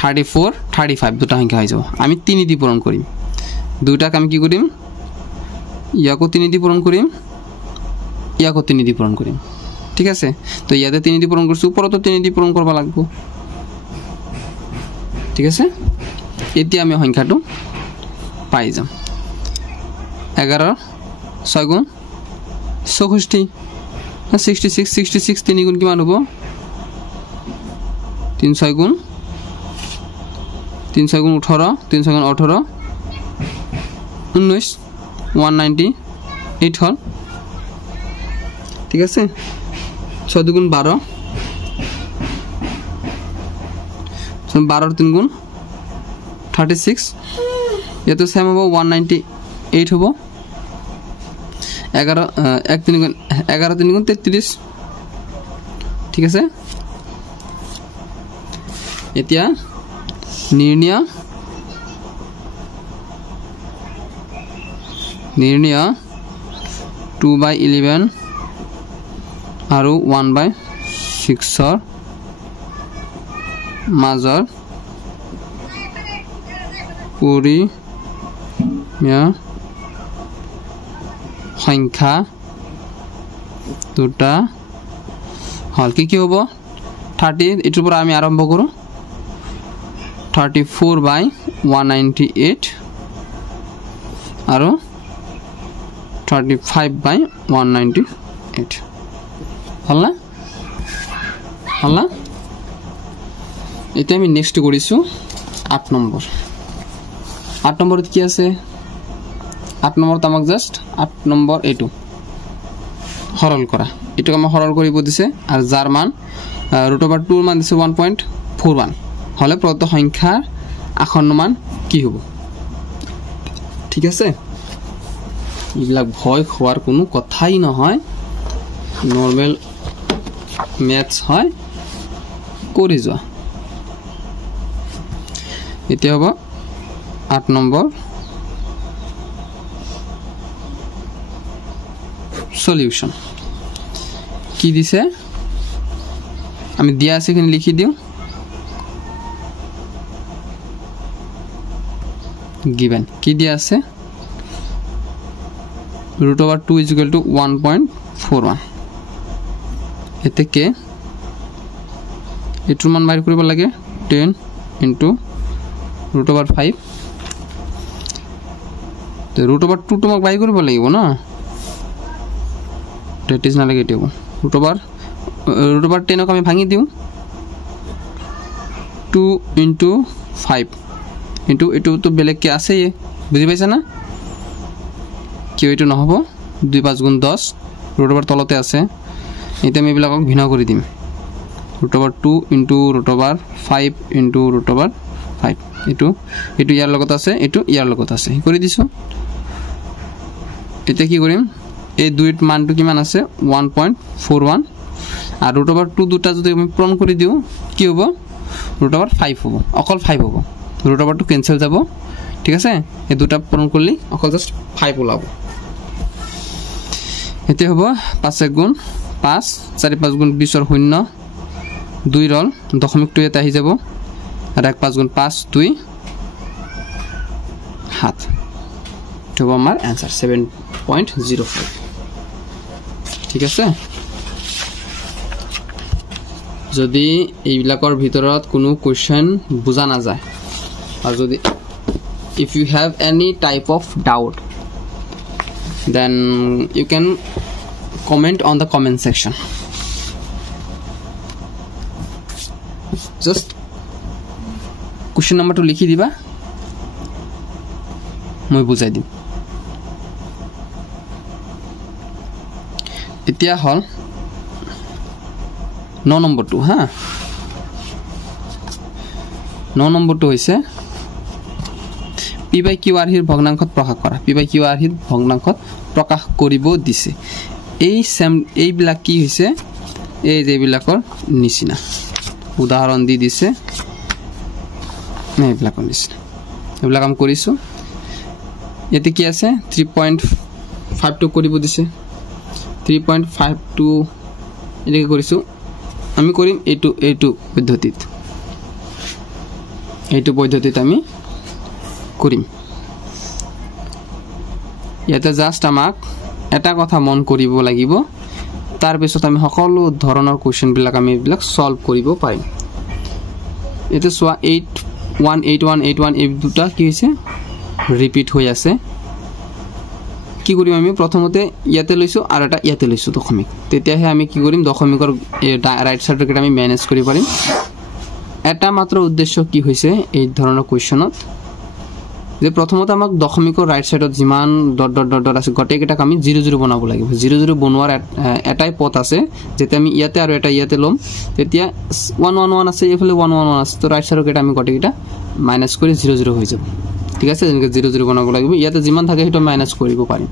34 35 দুটা সংখ্যা হয়ে যাব আমি 3 দিয়ে পূরণ করিম দুটাকে আমি কি করিম ইয়াকো 3 দিয়ে পূরণ করিম ইয়াকো 3 দিয়ে পূরণ করিম ঠিক আছে তো ইয়াতে 3 দিয়ে পূরণ করছি উপরে তো 3 দিয়ে পূরণ করবা লাগবো ঠিক আছে এতিয়া আমি সংখ্যাটো পাই যাম 11 6 গুণ 64 66 66 3 গুণ কিমান হ'ব 3 6 গুণ 3 6 গুণ 18 3 6 গুণ 18 19 198 হল ঠিক আছে 6 দুগুণ 12 12 3 গুণ 36 এতো সেম হবে 198 হবে 11 1 3 গুণ 11 3 গুণ 33 ঠিক আছে এতিয়া নির্ণয় 2/11 আৰু 1/6 মাজৰ পৰিমেয় সংখ্যা দুটা হল কি হ'ব 30 এটোৰ পৰা আমি আৰম্ভ কৰো 34/198 আৰু 35/198 হল না এটা আমি নেক্সট কৰিছো 8 নম্বৰ 8 নম্বৰত কি আছে 8 নম্বৰত আমাক জাস্ট 8 নম্বৰ এটো সৰল কৰা এটো আমাক সৰল কৰিব দিছে আৰু যাৰ মান √2 ৰ মান দিছে 1.41 হলে প্ৰদত্ত সংখ্যাৰ আসন্ন মান কি হ'ব ঠিক আছে ইগলা ভয় খোৱাৰ কোনো কথাই নহয় নৰমাল ম্যাথস হয় কৰি যোৱা এতিয়া হ'ব 8 নম্বৰ সলিউশন কি দিছে আমি দিয়া আছে এখানে লিখি দিও given কি দিয়া আছে √2 = 1.41 এতে কে এটুৰ মান বাইৰ কৰিব লাগে 10 * √5 তে √2 তো মোক বাইৰ কৰিব লাগিব না টেটিস না লাগে এটো √10 ক আমি ভাঙি দিও 2 * 5 into এটো তো বেলেগ কি আছে বুঝি পাইছা না কি এটো নহব 2 5 গুণ 10 √2 তলতে আছে এটা আমি বিলাকক ভিন্ন কৰি দিম √2 * √5 * √5 এটো ইয়াৰ লগত আছে এটো ইয়াৰ লগত আছে কৰি দিছো এটা কি কৰিম এই দুইট মানটো কিমান আছে 1.41 আৰ √2 দুটা যদি আমি পূৰণ কৰি দিও কি হ'ব √5 হ'ব অকল 5 হ'ব √2 ক্যান্সেল যাব ঠিক আছে এই দুটা পূরণ করলি অকল জাস্ট 5 ওলাব এতে হ'ব 5 গুণ 5 4 5 গুণ 20 এর শূন্য 2 রল দশমিকটো এটা আহি যাব আর 1 5 গুণ 5 2 হাত তো আমার आंसर 7.05 ঠিক আছে যদি এইবিলাকৰ ভিতৰত কোনো কোৱেশ্চন বুজা না যায় আৰু যদি if you have any type of doubt then you can comment on the comment section just question number to লিখি দিবা মই বুজাই দিম এতিয়া হল 9 number 2 হ্যাঁ 9 number 2 হইছে p by q r হিৰ ভগ্নাংশত প্ৰকাশ কৰা p by q r হিৰ ভগ্নাংশত প্ৰকাশ কৰিব দিছে এই বিলাক কি হৈছে এই যে বিলাকৰ নিচিনা উদাহৰণ দি দিছে এই বিলাকৰ নিচিনা এইবিলাক কাম কৰিছো এতে কি আছে 3.52 কৰিব দিছে 3.52 এটাকে কৰিছো আমি কৰিম এইটো পদ্ধতিত আমি কৰিম ইয়াতে জাস্ট আমাক এটা কথা মন কৰিব লাগিব তাৰ পিছত আমি সকলো ধৰণৰ কোৱেশ্চন বিলাক আমি বিলাক সলভ কৰিব পাৰিম এতে সোয়া 818181 এই দুটা কি হৈছে ৰিপিট হৈ আছে কি কৰিম আমি প্ৰথমতে ইয়াতে লৈছো আৰু এটা ইয়াতে লৈছো দশমিক তেতিয়াহে আমি কি কৰিম দশমিকৰ ৰাইট সাইডৰ কেটা আমি ম্যানেজ কৰি পাৰিম এটা মাত্ৰ উদ্দেশ্য কি হৈছে এই ধৰণৰ কোৱেশ্চনত যে প্ৰথমতে আমাক দশমিকৰ ৰাইট সাইডত যিমান ডট ডট ডট আছে গটে কেটা আমি 00 বনাব লাগিব 00 বনোৱাৰ এটাই পথ আছে যেতে আমি ইয়াতে আৰু এটা ইয়াতে লম তেতিয়া 111 আছে এফালে 111 আছে তো ৰাইট সাইডৰ কেটা আমি গটে কেটা মাইনাস কৰি 00 হৈ যাব ঠিক আছে যেনেকৈ 00 বনাব লাগিব ইয়াতে যিমান থাকে হেটো মাইনাস কৰিব পাৰিম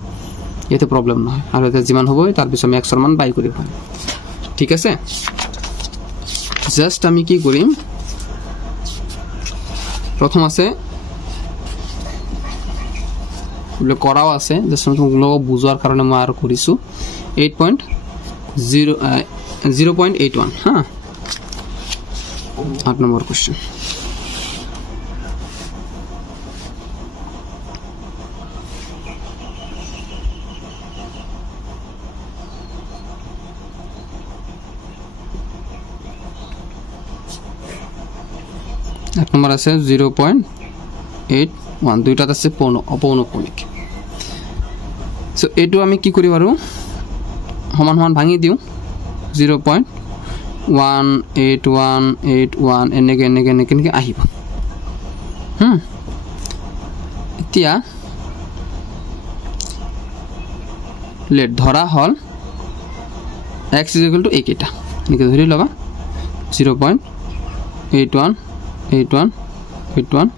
ইয়াতে প্ৰবলেম নহয় আৰু এটা যিমান হ'ব তাৰ পিছত আমি x ৰ মান বাই কৰিব পাৰিম ঠিক আছে জাস্ট আমি কি কৰিম প্ৰথম আছে বলে কৰাও আছে জাস্ট তোমাক বুজোৱাৰ কাৰণে মই আৰু কৰিছো 0.81 হা 8 নম্বৰ কোৱেশ্চন এক নম্বৰ আছে 0.81 দুইটাত আছে অপৌনঃপুনিক সো এটো আমি কি করি পাৰো সমান সমান ভাঙি দিও 0.18181 এনেকে আহিব এতিয়া লেট ধৰা হল x = এইকেটা এনেকে ধৰি লবা 0.8181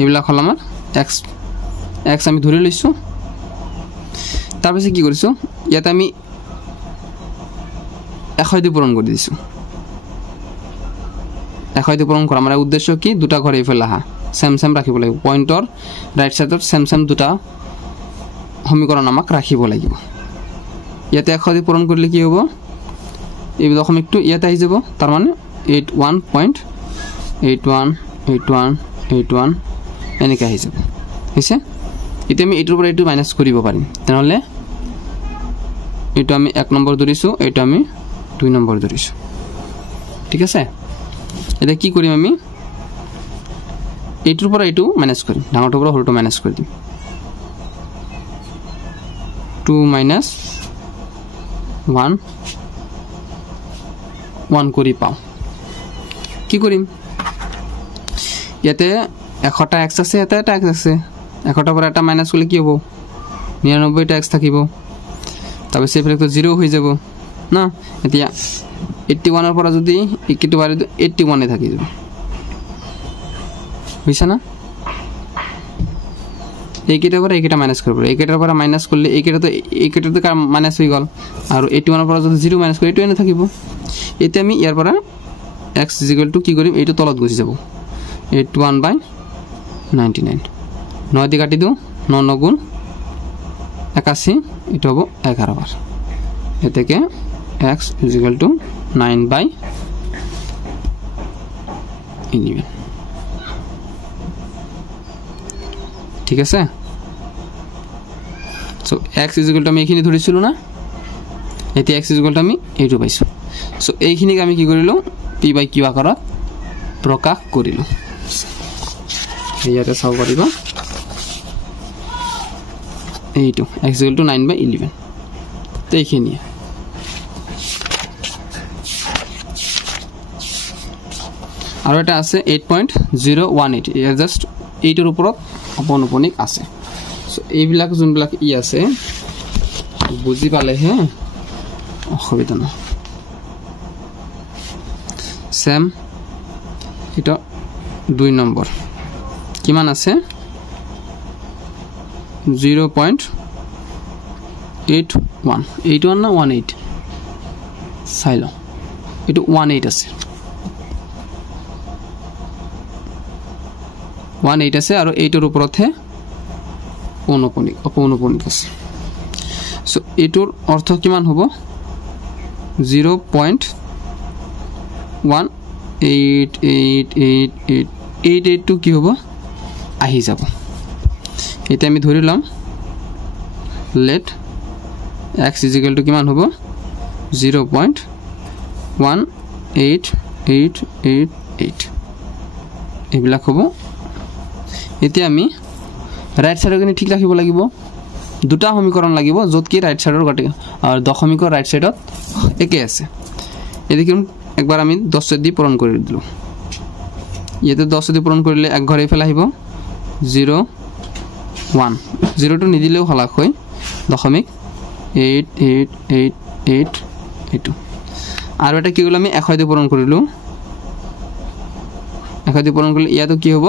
এইবিলাক হল আমাৰ x আমি ধৰি লৈছো তাৰ পিছত কি কৰিছো ইয়াতে আমি 1 দি পূৰণ কৰি দিছো 1 দি পূৰণ কৰা আমাৰ উদ্দেশ্য কি দুটা ঘৰ এইফালে আহা সেম ৰাখিব লাগিব পইণ্টৰ ৰাইট সাইডত সেম দুটা সমীকৰণ আমাক ৰাখিব লাগিব ইয়াতে 1 দি পূৰণ কৰিলে কি হ'ব এই দশমিকটো ইয়াতে আহি যাব তাৰ মানে 81.818181 এনেকে আহি যাব হৈছে এতিয়া আমি এটোৰ পৰা এটো মাইনাস কৰিব পাৰিম তেনহলে এটো আমি 1 নম্বৰ ধৰিছো এটো আমি 2 নম্বৰ ধৰিছো ঠিক আছে এটা কি কৰিম আমি এটোৰ পৰা এটো মাইনাস কৰিম ডাঙৰটোৰ পৰা সৰুটো মাইনাস কৰি দিম 2 - 1 কৰি পাও কি কৰিম ইয়াতে 100টা x আছে এটা x আছে 100টাৰ পৰা এটা মাইনাস কৰিলে কি হ'ব 99টা x থাকিব তবে সেফালে তো 0 হৈ যাব না এতিয়া 81 ৰ পৰা যদি ইকিটো বাৰে 81 এ থাকি যাব হৈছে না এইকেটাৰ পৰা এইকেটা মাইনাস কৰিব এইকেটাৰ পৰা মাইনাস কৰিলে এইকেটা তো মাইনাস হৈ গল আৰু 81 ৰ পৰা যদি 0 মাইনাস কৰি 2 এনে থাকিব এতিয়া আমি ইয়াৰ পৰা x = কি কৰিম এইটো তলত গুছি যাব 81/99 9 দি কাটি দিও 9 9 গুণ 81 এটা হ'ব 11 বার এতেকে x = 9/11 11 ঠিক আছে সো x = আমি এইখিনি ধৰিছিলো না এতিয়া x = আমি এইটো পাইছো সো এইখিনিক আমি কি কৰিলো p/q আকাৰত প্ৰকাশ কৰিলো ইয়াতে চাব পাৰিব এইটো x = 9/11 এইখিনি আৰু এটা আছে 8.018 ইয়া জাস্ট এইটোৰ ওপৰত অপনপনিক আছে সো এইবিলাক যোনবিলাক ই আছে বুজি পালে হে অসুবিধা না সেম এটা 2 নম্বৰ কিমান আছে 0.81 না 18 চাইলো এটো 18 আছে 18 আছে আৰু এইটোৰ ওপৰতহে অপনপনিক আছে সো এইটোৰ অৰ্থ কিমান হ'ব 0.18888 কি হ'ব আহি যাব এটা আমি ধৰি লম let x = কিমান হ'ব 0.18888 এইবিলাক হ'ব এতিয়া আমি রাইট সাইডৰ কিনি ঠিক ৰাখিব লাগিব দুটা সমীকৰণ লাগিব যত কি ৰাইট সাইডৰ গটে আৰু দশমিকৰ ৰাইট সাইডত একে আছে এদিকে একবাৰ আমি 10 দি পূৰণ কৰি দিলো ইয়াতে 10 দি পূৰণ কৰিলে এক ঘৰে ফেলা আহিব 0 1 0 টো নিদিলেও হলাক হয় দশমিক 8888 এটো আৰু এটা কি গল আমি 1 দি পূৰণ কৰিলো 1 দি পূৰণ কৰিলে ইয়াতো কি হ'ব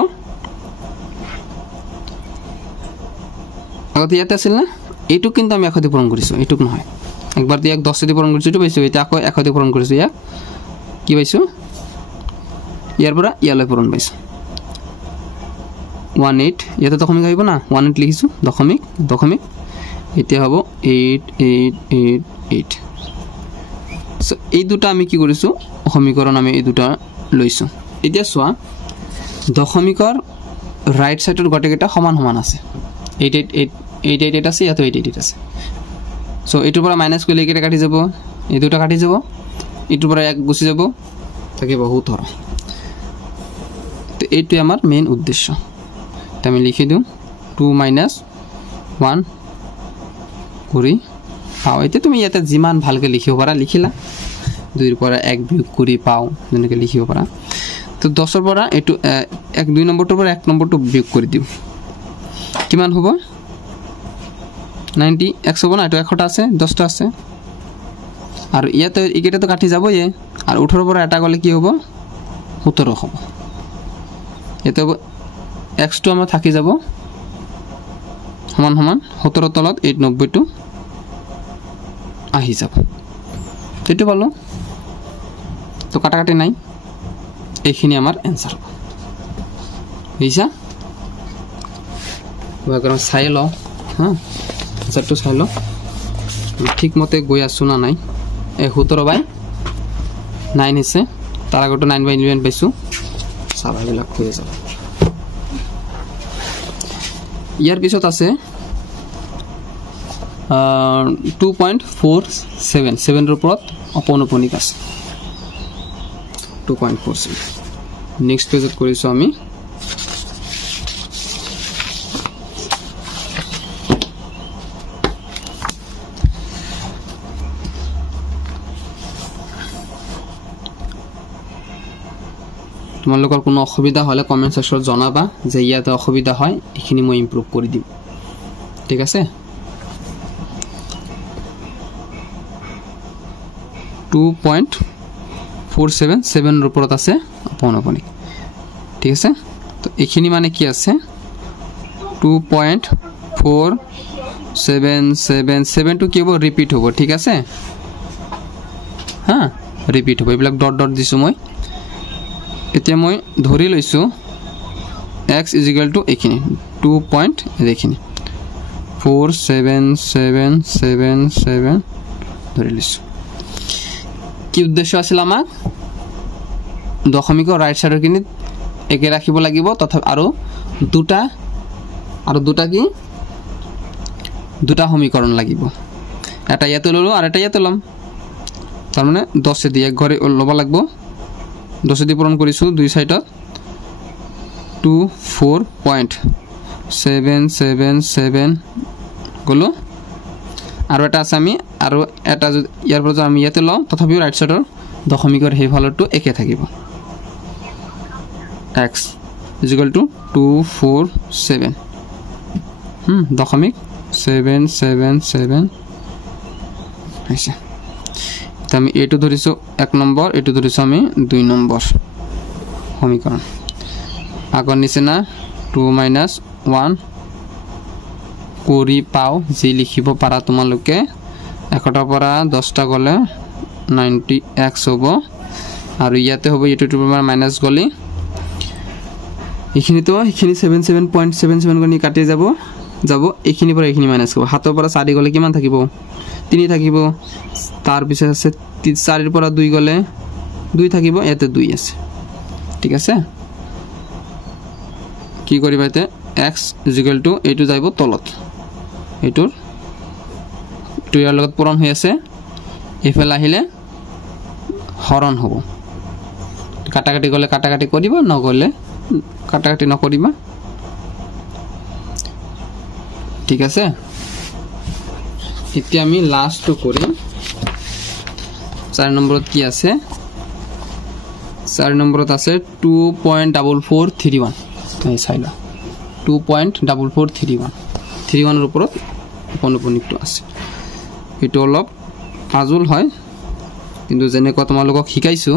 আগতে ইয়াতে আছিল না এইটো কিন্তু আমি 1 দি পূৰণ কৰিছো এইটো নহয় একবাৰ দি 10 দি পূৰণ কৰিছো এইটো পাইছো এটা আকৌ 1 দি পূৰণ কৰিছো ইয়া কি পাইছো ইয়াৰ পৰা ইয়ালৈ পূৰণ পাইছো 18 ইয়াতে দশমিক আহিব না 18 লিখিছো দশমিক এতিয়া হ'ব 8888 সো এই দুটা আমি কি কৰিছো সমীকৰণ আমি এই দুটা লৈছো এতিয়া সোৱা দশমিকৰ ৰাইট সাইডৰ গটেকেটা সমান সমান আছে 8888 আছে ইয়াতো 88 আছে সো এটোৰ পৰা মাইনাস কৰিলে কেটা কাটি যাব এই দুটা কাটি যাব এটোৰ পৰা এক গুছি যাব তাকে বহুত ধৰ তো এইটো আমাৰ মেইন উদ্দেশ্য আমি লিখি দিও 2 - 1 কৰি পাও এতিয়া তুমি ইয়াতে যিমান ভালকে লিখিব পাৰা লিখিলা 2 ৰ পৰা 1 বিয়োগ কৰি পাও যেনেকৈ লিখিব পাৰা তো 10 ৰ পৰা এটো 1 2 নম্বৰটোৰ পৰা 1 নম্বৰটো বিয়োগ কৰি দিও কিমান হ'ব 90 x হ'ব না এটো 100টা আছে 10টা আছে আৰু ইয়াতে ইকেটা তো কাটি যাবয়ে আৰু 18 পৰা এটা গলে কি হ'ব 17 হ'ব এটো x টো আমাৰ থাকি যাব সমান সমান 17 তলত 890 টো আহি যাব এটো পালো তো কাটাকাটি নাই এইখিনি আমাৰ आंसर হ'ব বুঝছা ওয়াগরা চাইলো হ্যাঁ আনসারটো চাইলো ঠিক মতে গৈ আছো না নাই 17/9 আছে তার আগটো 9/11 পাইছো সাবাবিলাক হৈ যাব ইয়াৰ পিছত আছে 2.477 ৰ ওপৰত অপনপনিক আছে 2.47 নেক্সট পেজত কৰিছো আমি তোমালোকৰ কোনো অসুবিধা হলে কমেন্ট সেকশনত জনাবা যে ইয়াতে অসুবিধা হয় এখিনি মই ইমপ্ৰুভ কৰি দিম ঠিক আছে 2.477 ৰ ওপৰত আছে অপনপনিক ঠিক আছে তো এখিনি মানে কি আছে 2.4777 টো কি হ'ব ৰিপিট হ'ব ঠিক আছে হ্যাঁ ৰিপিট হ'ব এইবিলাক ডট ডট দিছো মই এতিয়া মই ধৰি লৈছো x = এখিনি 2 পইণ্ট এখিনি 47777 ধৰি লৈছো কি উদ্দেশ্য আছিল আমাৰ দশমিকৰ ৰাইট সাইডৰ কিনি একে ৰাখিব লাগিব তথাপি আৰু দুটা কি দুটা সমীকৰণ লাগিব এটা ইয়াতে ললো আৰু এটা ইয়াতে লম তাৰ মানে 10 দি এক ঘৰে লব লাগিব 10 দি পূৰণ কৰিছো দুই সাইডত 24.777 গলো আৰু এটা আছে আমি আৰু এটা ইয়াৰ পৰা আমি ইয়াতে লম তথাপি ৰাইট সাইডৰ দশমিকৰ হেইফালৰটো একে থাকিব x = 247 দশমিক 777 আছে তো আমি এটো ধৰিছো 1 নম্বৰ এটো ধৰিছো আমি 2 নম্বৰ সমীকৰণ আগৰ নিচিনা 2 - 1 কৰি পাও যি লিখিব পাৰা তোমালোকে 1ৰ পৰা 10টা গলে 90x হ'ব আৰু ইয়াতে হ'ব এটো টু পাৱাৰ মাইনাস গলি এখিনি 77.77 গনি কাটি যাব এখিনি পৰা এখিনি মাইনাস হ'ব হাতৰ পৰা 4 গলে কিমান থাকিব 3 থাকিব তাৰ পিছত আছে 4 ৰ পৰা 2 গলে 2 থাকিব ইয়াতে 2 আছে ঠিক আছে কি কৰিবা তে x = এইটো যাইব তলত এইটোৰ ইয়াৰ লগত পূৰণ হৈ আছে এফালে আহিলে হৰণ হ'ব কাটাকাটি গলে কাটাকাটি কৰিব নগলে কাটাকাটি নকৰিবা ঠিক আছে এতিয়া আমি লাস্টটো কৰিম 4 নম্বৰত কি আছে 4 নম্বৰত আছে 2.4431 এই চাইলা 2.4431 31 ৰ ওপৰত অনুপনিকটো আছে এটো অলপ পাজল হয় কিন্তু যেনে কথা তোমালোকক শিকাইছো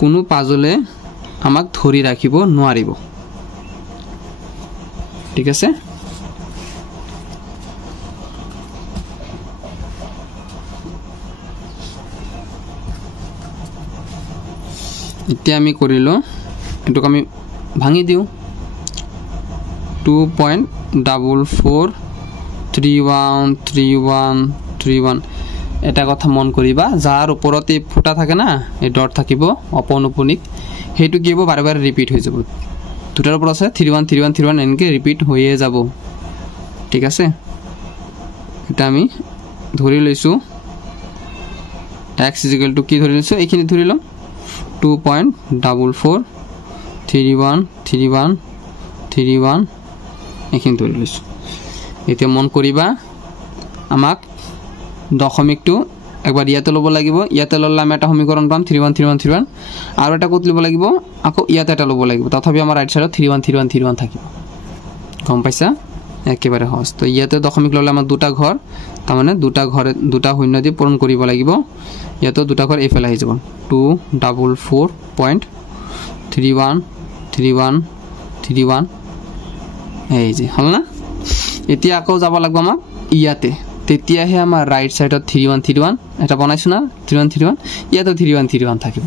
কোনো পাজলে আমাক ধৰি ৰাখিব নোৱাৰিব ঠিক আছে এতিয়া আমি কৰিলো এটোক আমি ভাঙি দিও 2.44313131 এটা কথা মন কৰিবা যাৰ ওপৰতে ফুটা থাকে না এই ডট থাকিব অপনুপনিক হেতু কিব বাৰে বাৰে ৰিপিট হৈ যাব দুটাৰ ওপৰত আছে 313131 এনেকৈ ৰিপিট হৈয়ে যাব ঠিক আছে এটা আমি ধৰি লৈছো x = কি ধৰি লৈছো এইখিনি ধৰি লম 2.44313131 এইখিনি ধৰি লৈছো এতিয়া মন কৰিবা আমাক দশমিকটো একবাৰ ইয়াতে লব লাগিব ইয়াতে ললাম এটা সমীকৰণ পাম 313131 আৰু এটা কত লব লাগিব আকৌ ইয়াতে এটা লব লাগিব তথাপি আমাৰ ৰাইট সাইডত 313131 থাকিব গম পাইছা একেবাৰে সহজ তো ইয়াতে দশমিক ললে আমাৰ দুটা ঘৰ তাৰ মানে দুটা ঘৰ দুটা শূন্য দি পূৰণ কৰিব লাগিব ইয়াতে দুটা ঘৰ এফালে আহি যাব 244.313131 এই যে হল না এতিয়া আকৌ যাব লাগিব আমাক ইয়াতে তেতিয়াহে আমাৰ ৰাইট সাইডত 3131 এটা বনাইছো না 3131 ইয়াতে 3131 থাকিব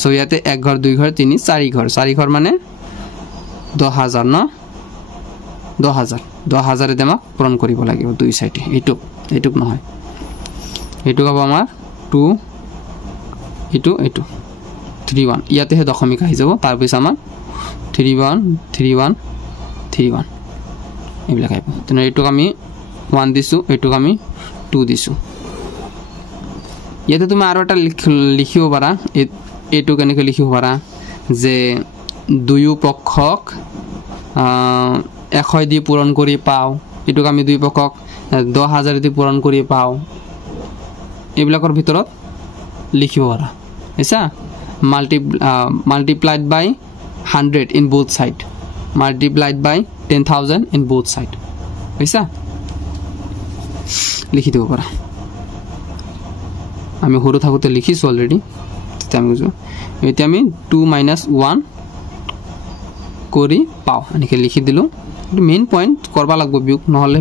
সো ইয়াতে এক ঘৰ দুই ঘৰ তিনি চাৰি ঘৰ মানে 10000 ন 10000 এ আমাক পূৰণ কৰিব লাগিব দুই সাইডে এইটুক নহয় এইটুক হ'ব আমাৰ 2 এইটো 31 ইয়াতে হে দশমিক আহি যাব তাৰ পিছত আমাৰ 313131 এইবিলাক আহিব তেনে এইটুক আমি 1 দিছো এইটুক আমি 2 দিছো ইয়াতে তুমি আৰু এটা লিখিব পাৰা এইটো কেনেকৈ লিখিব পাৰা যে দুয়ো পক্ষক 100 দি পূৰণ কৰি পাও এটুক আমি দুই পক্ষক 10000 দি পূৰণ কৰি পাও এইবিলাকৰ ভিতৰত লিখিব পাৰা এসা multiplied by 100 in both side multiplied by 10000 in both side এসা লিখি দেব পাৰা আমি হৰু থাকোতে লিখিছো অলৰেডি তেতিয়া আমি 2 - 1 কৰি পাও এনেকে লিখি দিলো মেইন পয়েন্ট কৰবা লাগব বিয়োগ নহলে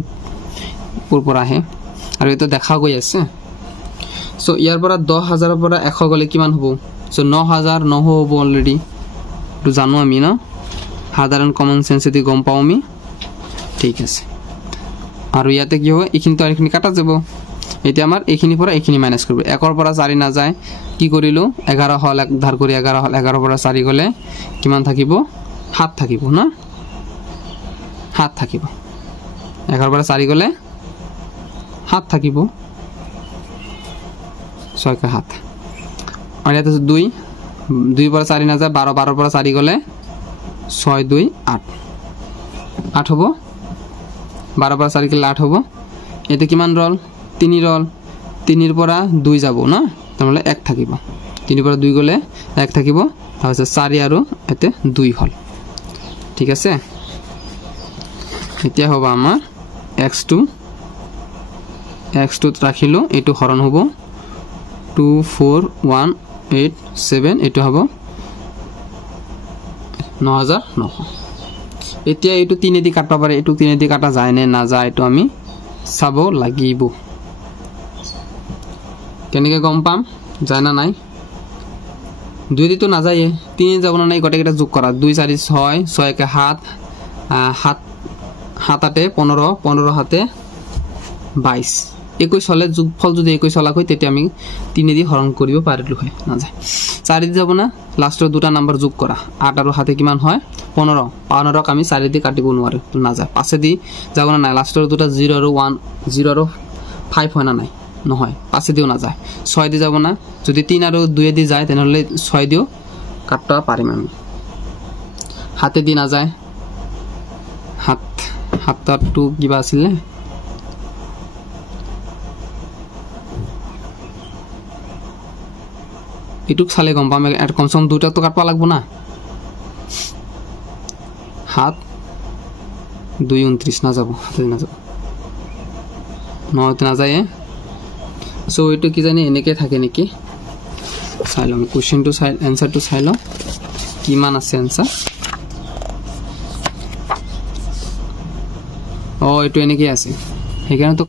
পুৰপুৰ আহে আৰু এটো দেখা গৈ আছে সো ইয়াৰ পৰা 10000 ৰ পৰা 100 গলে কিমান হ'ব সো 9000 হ'ব অলরেডি তো জানো আমি না সাধারণ কমন সেন্স এদি গম পাও আমি ঠিক আছে আৰু ইয়াতে কি হয় এখিনি তো এখিনি কাটা যাব এতিয়া আমাৰ এইখিনিৰ পৰা এইখিনি মাইনাছ কৰিব 1ৰ পৰা 4 না যায় কি কৰিলো 11 হল এক ধাৰ কৰি 11 হল 11ৰ পৰা 4 গলে কিমান থাকিব 7 থাকিব না 7 থাকিব 11ৰ পৰা 4 গলে 7 থাকিব 6 কা 7 আৰ এটা 2 2 পৰা 4 না যায় 12 12 পৰা 4 গলে 6 2 8 8 হবো 12 পৰা 4 গলে 8 হবো এতে কিমান ৰল 3 ৰল 3 পৰা 2 যাব না তাহলে 1 থাকিব 3 পৰা 2 গলে 1 থাকিব তাহলে 4 আৰু এতে 2 হল ঠিক আছে এতিয়া হ'ব আমাৰ x2 ৰাখিলো এটো হৰণ হ'ব 24187 এটো হ'ব 9900 এতিয়া এটো 3 দি কাটবা পারে এটো 3 দি কাটা যায় নে না যায় এটো আমি চাব লাগিব কেনেকে গম পাম যায় না নাই 2 দি তো না যায় 3 যাব না নাই গটেকেটা যোগ করা 2 4 6 6 কে 7 7 7 8 15 15 হাতে 22 21 হলে যোগফল যদি 21 হলা কই তেতে আমি 3 দি হরণ করিব পারিলু হয় না যায় 4 দি যাব না লাস্টের দুটা নাম্বার যোগ করা 8 আর হাতে কিমান হয় 15 15 ক আমি 4 দি কাটিব নোৱাৰে তো না যায় 5 দি যাব না লাস্টের দুটা 0 আর 1 0 আর 5 হয় না নাই নহয় 5 দিও না যায় 6 দি যাব না যদি 3 আর 2 দি যায় তেনহলে 6 দিও কাটবা পারিম আমি হাতে দি না যায় হাতটা 2 কিবা আছিল এটুক সালে গম পাম এর কমসম দুটা তো কাটবা লাগবো না হাত 229 না যাব হাতে না যাব নতে না যায় সো এটু কি জানি এনেকে থাকে নাকি চাইলম question two side answer two চাইলো কি মান আছে आंसर ও এটু এনেকে আছে এখানে তো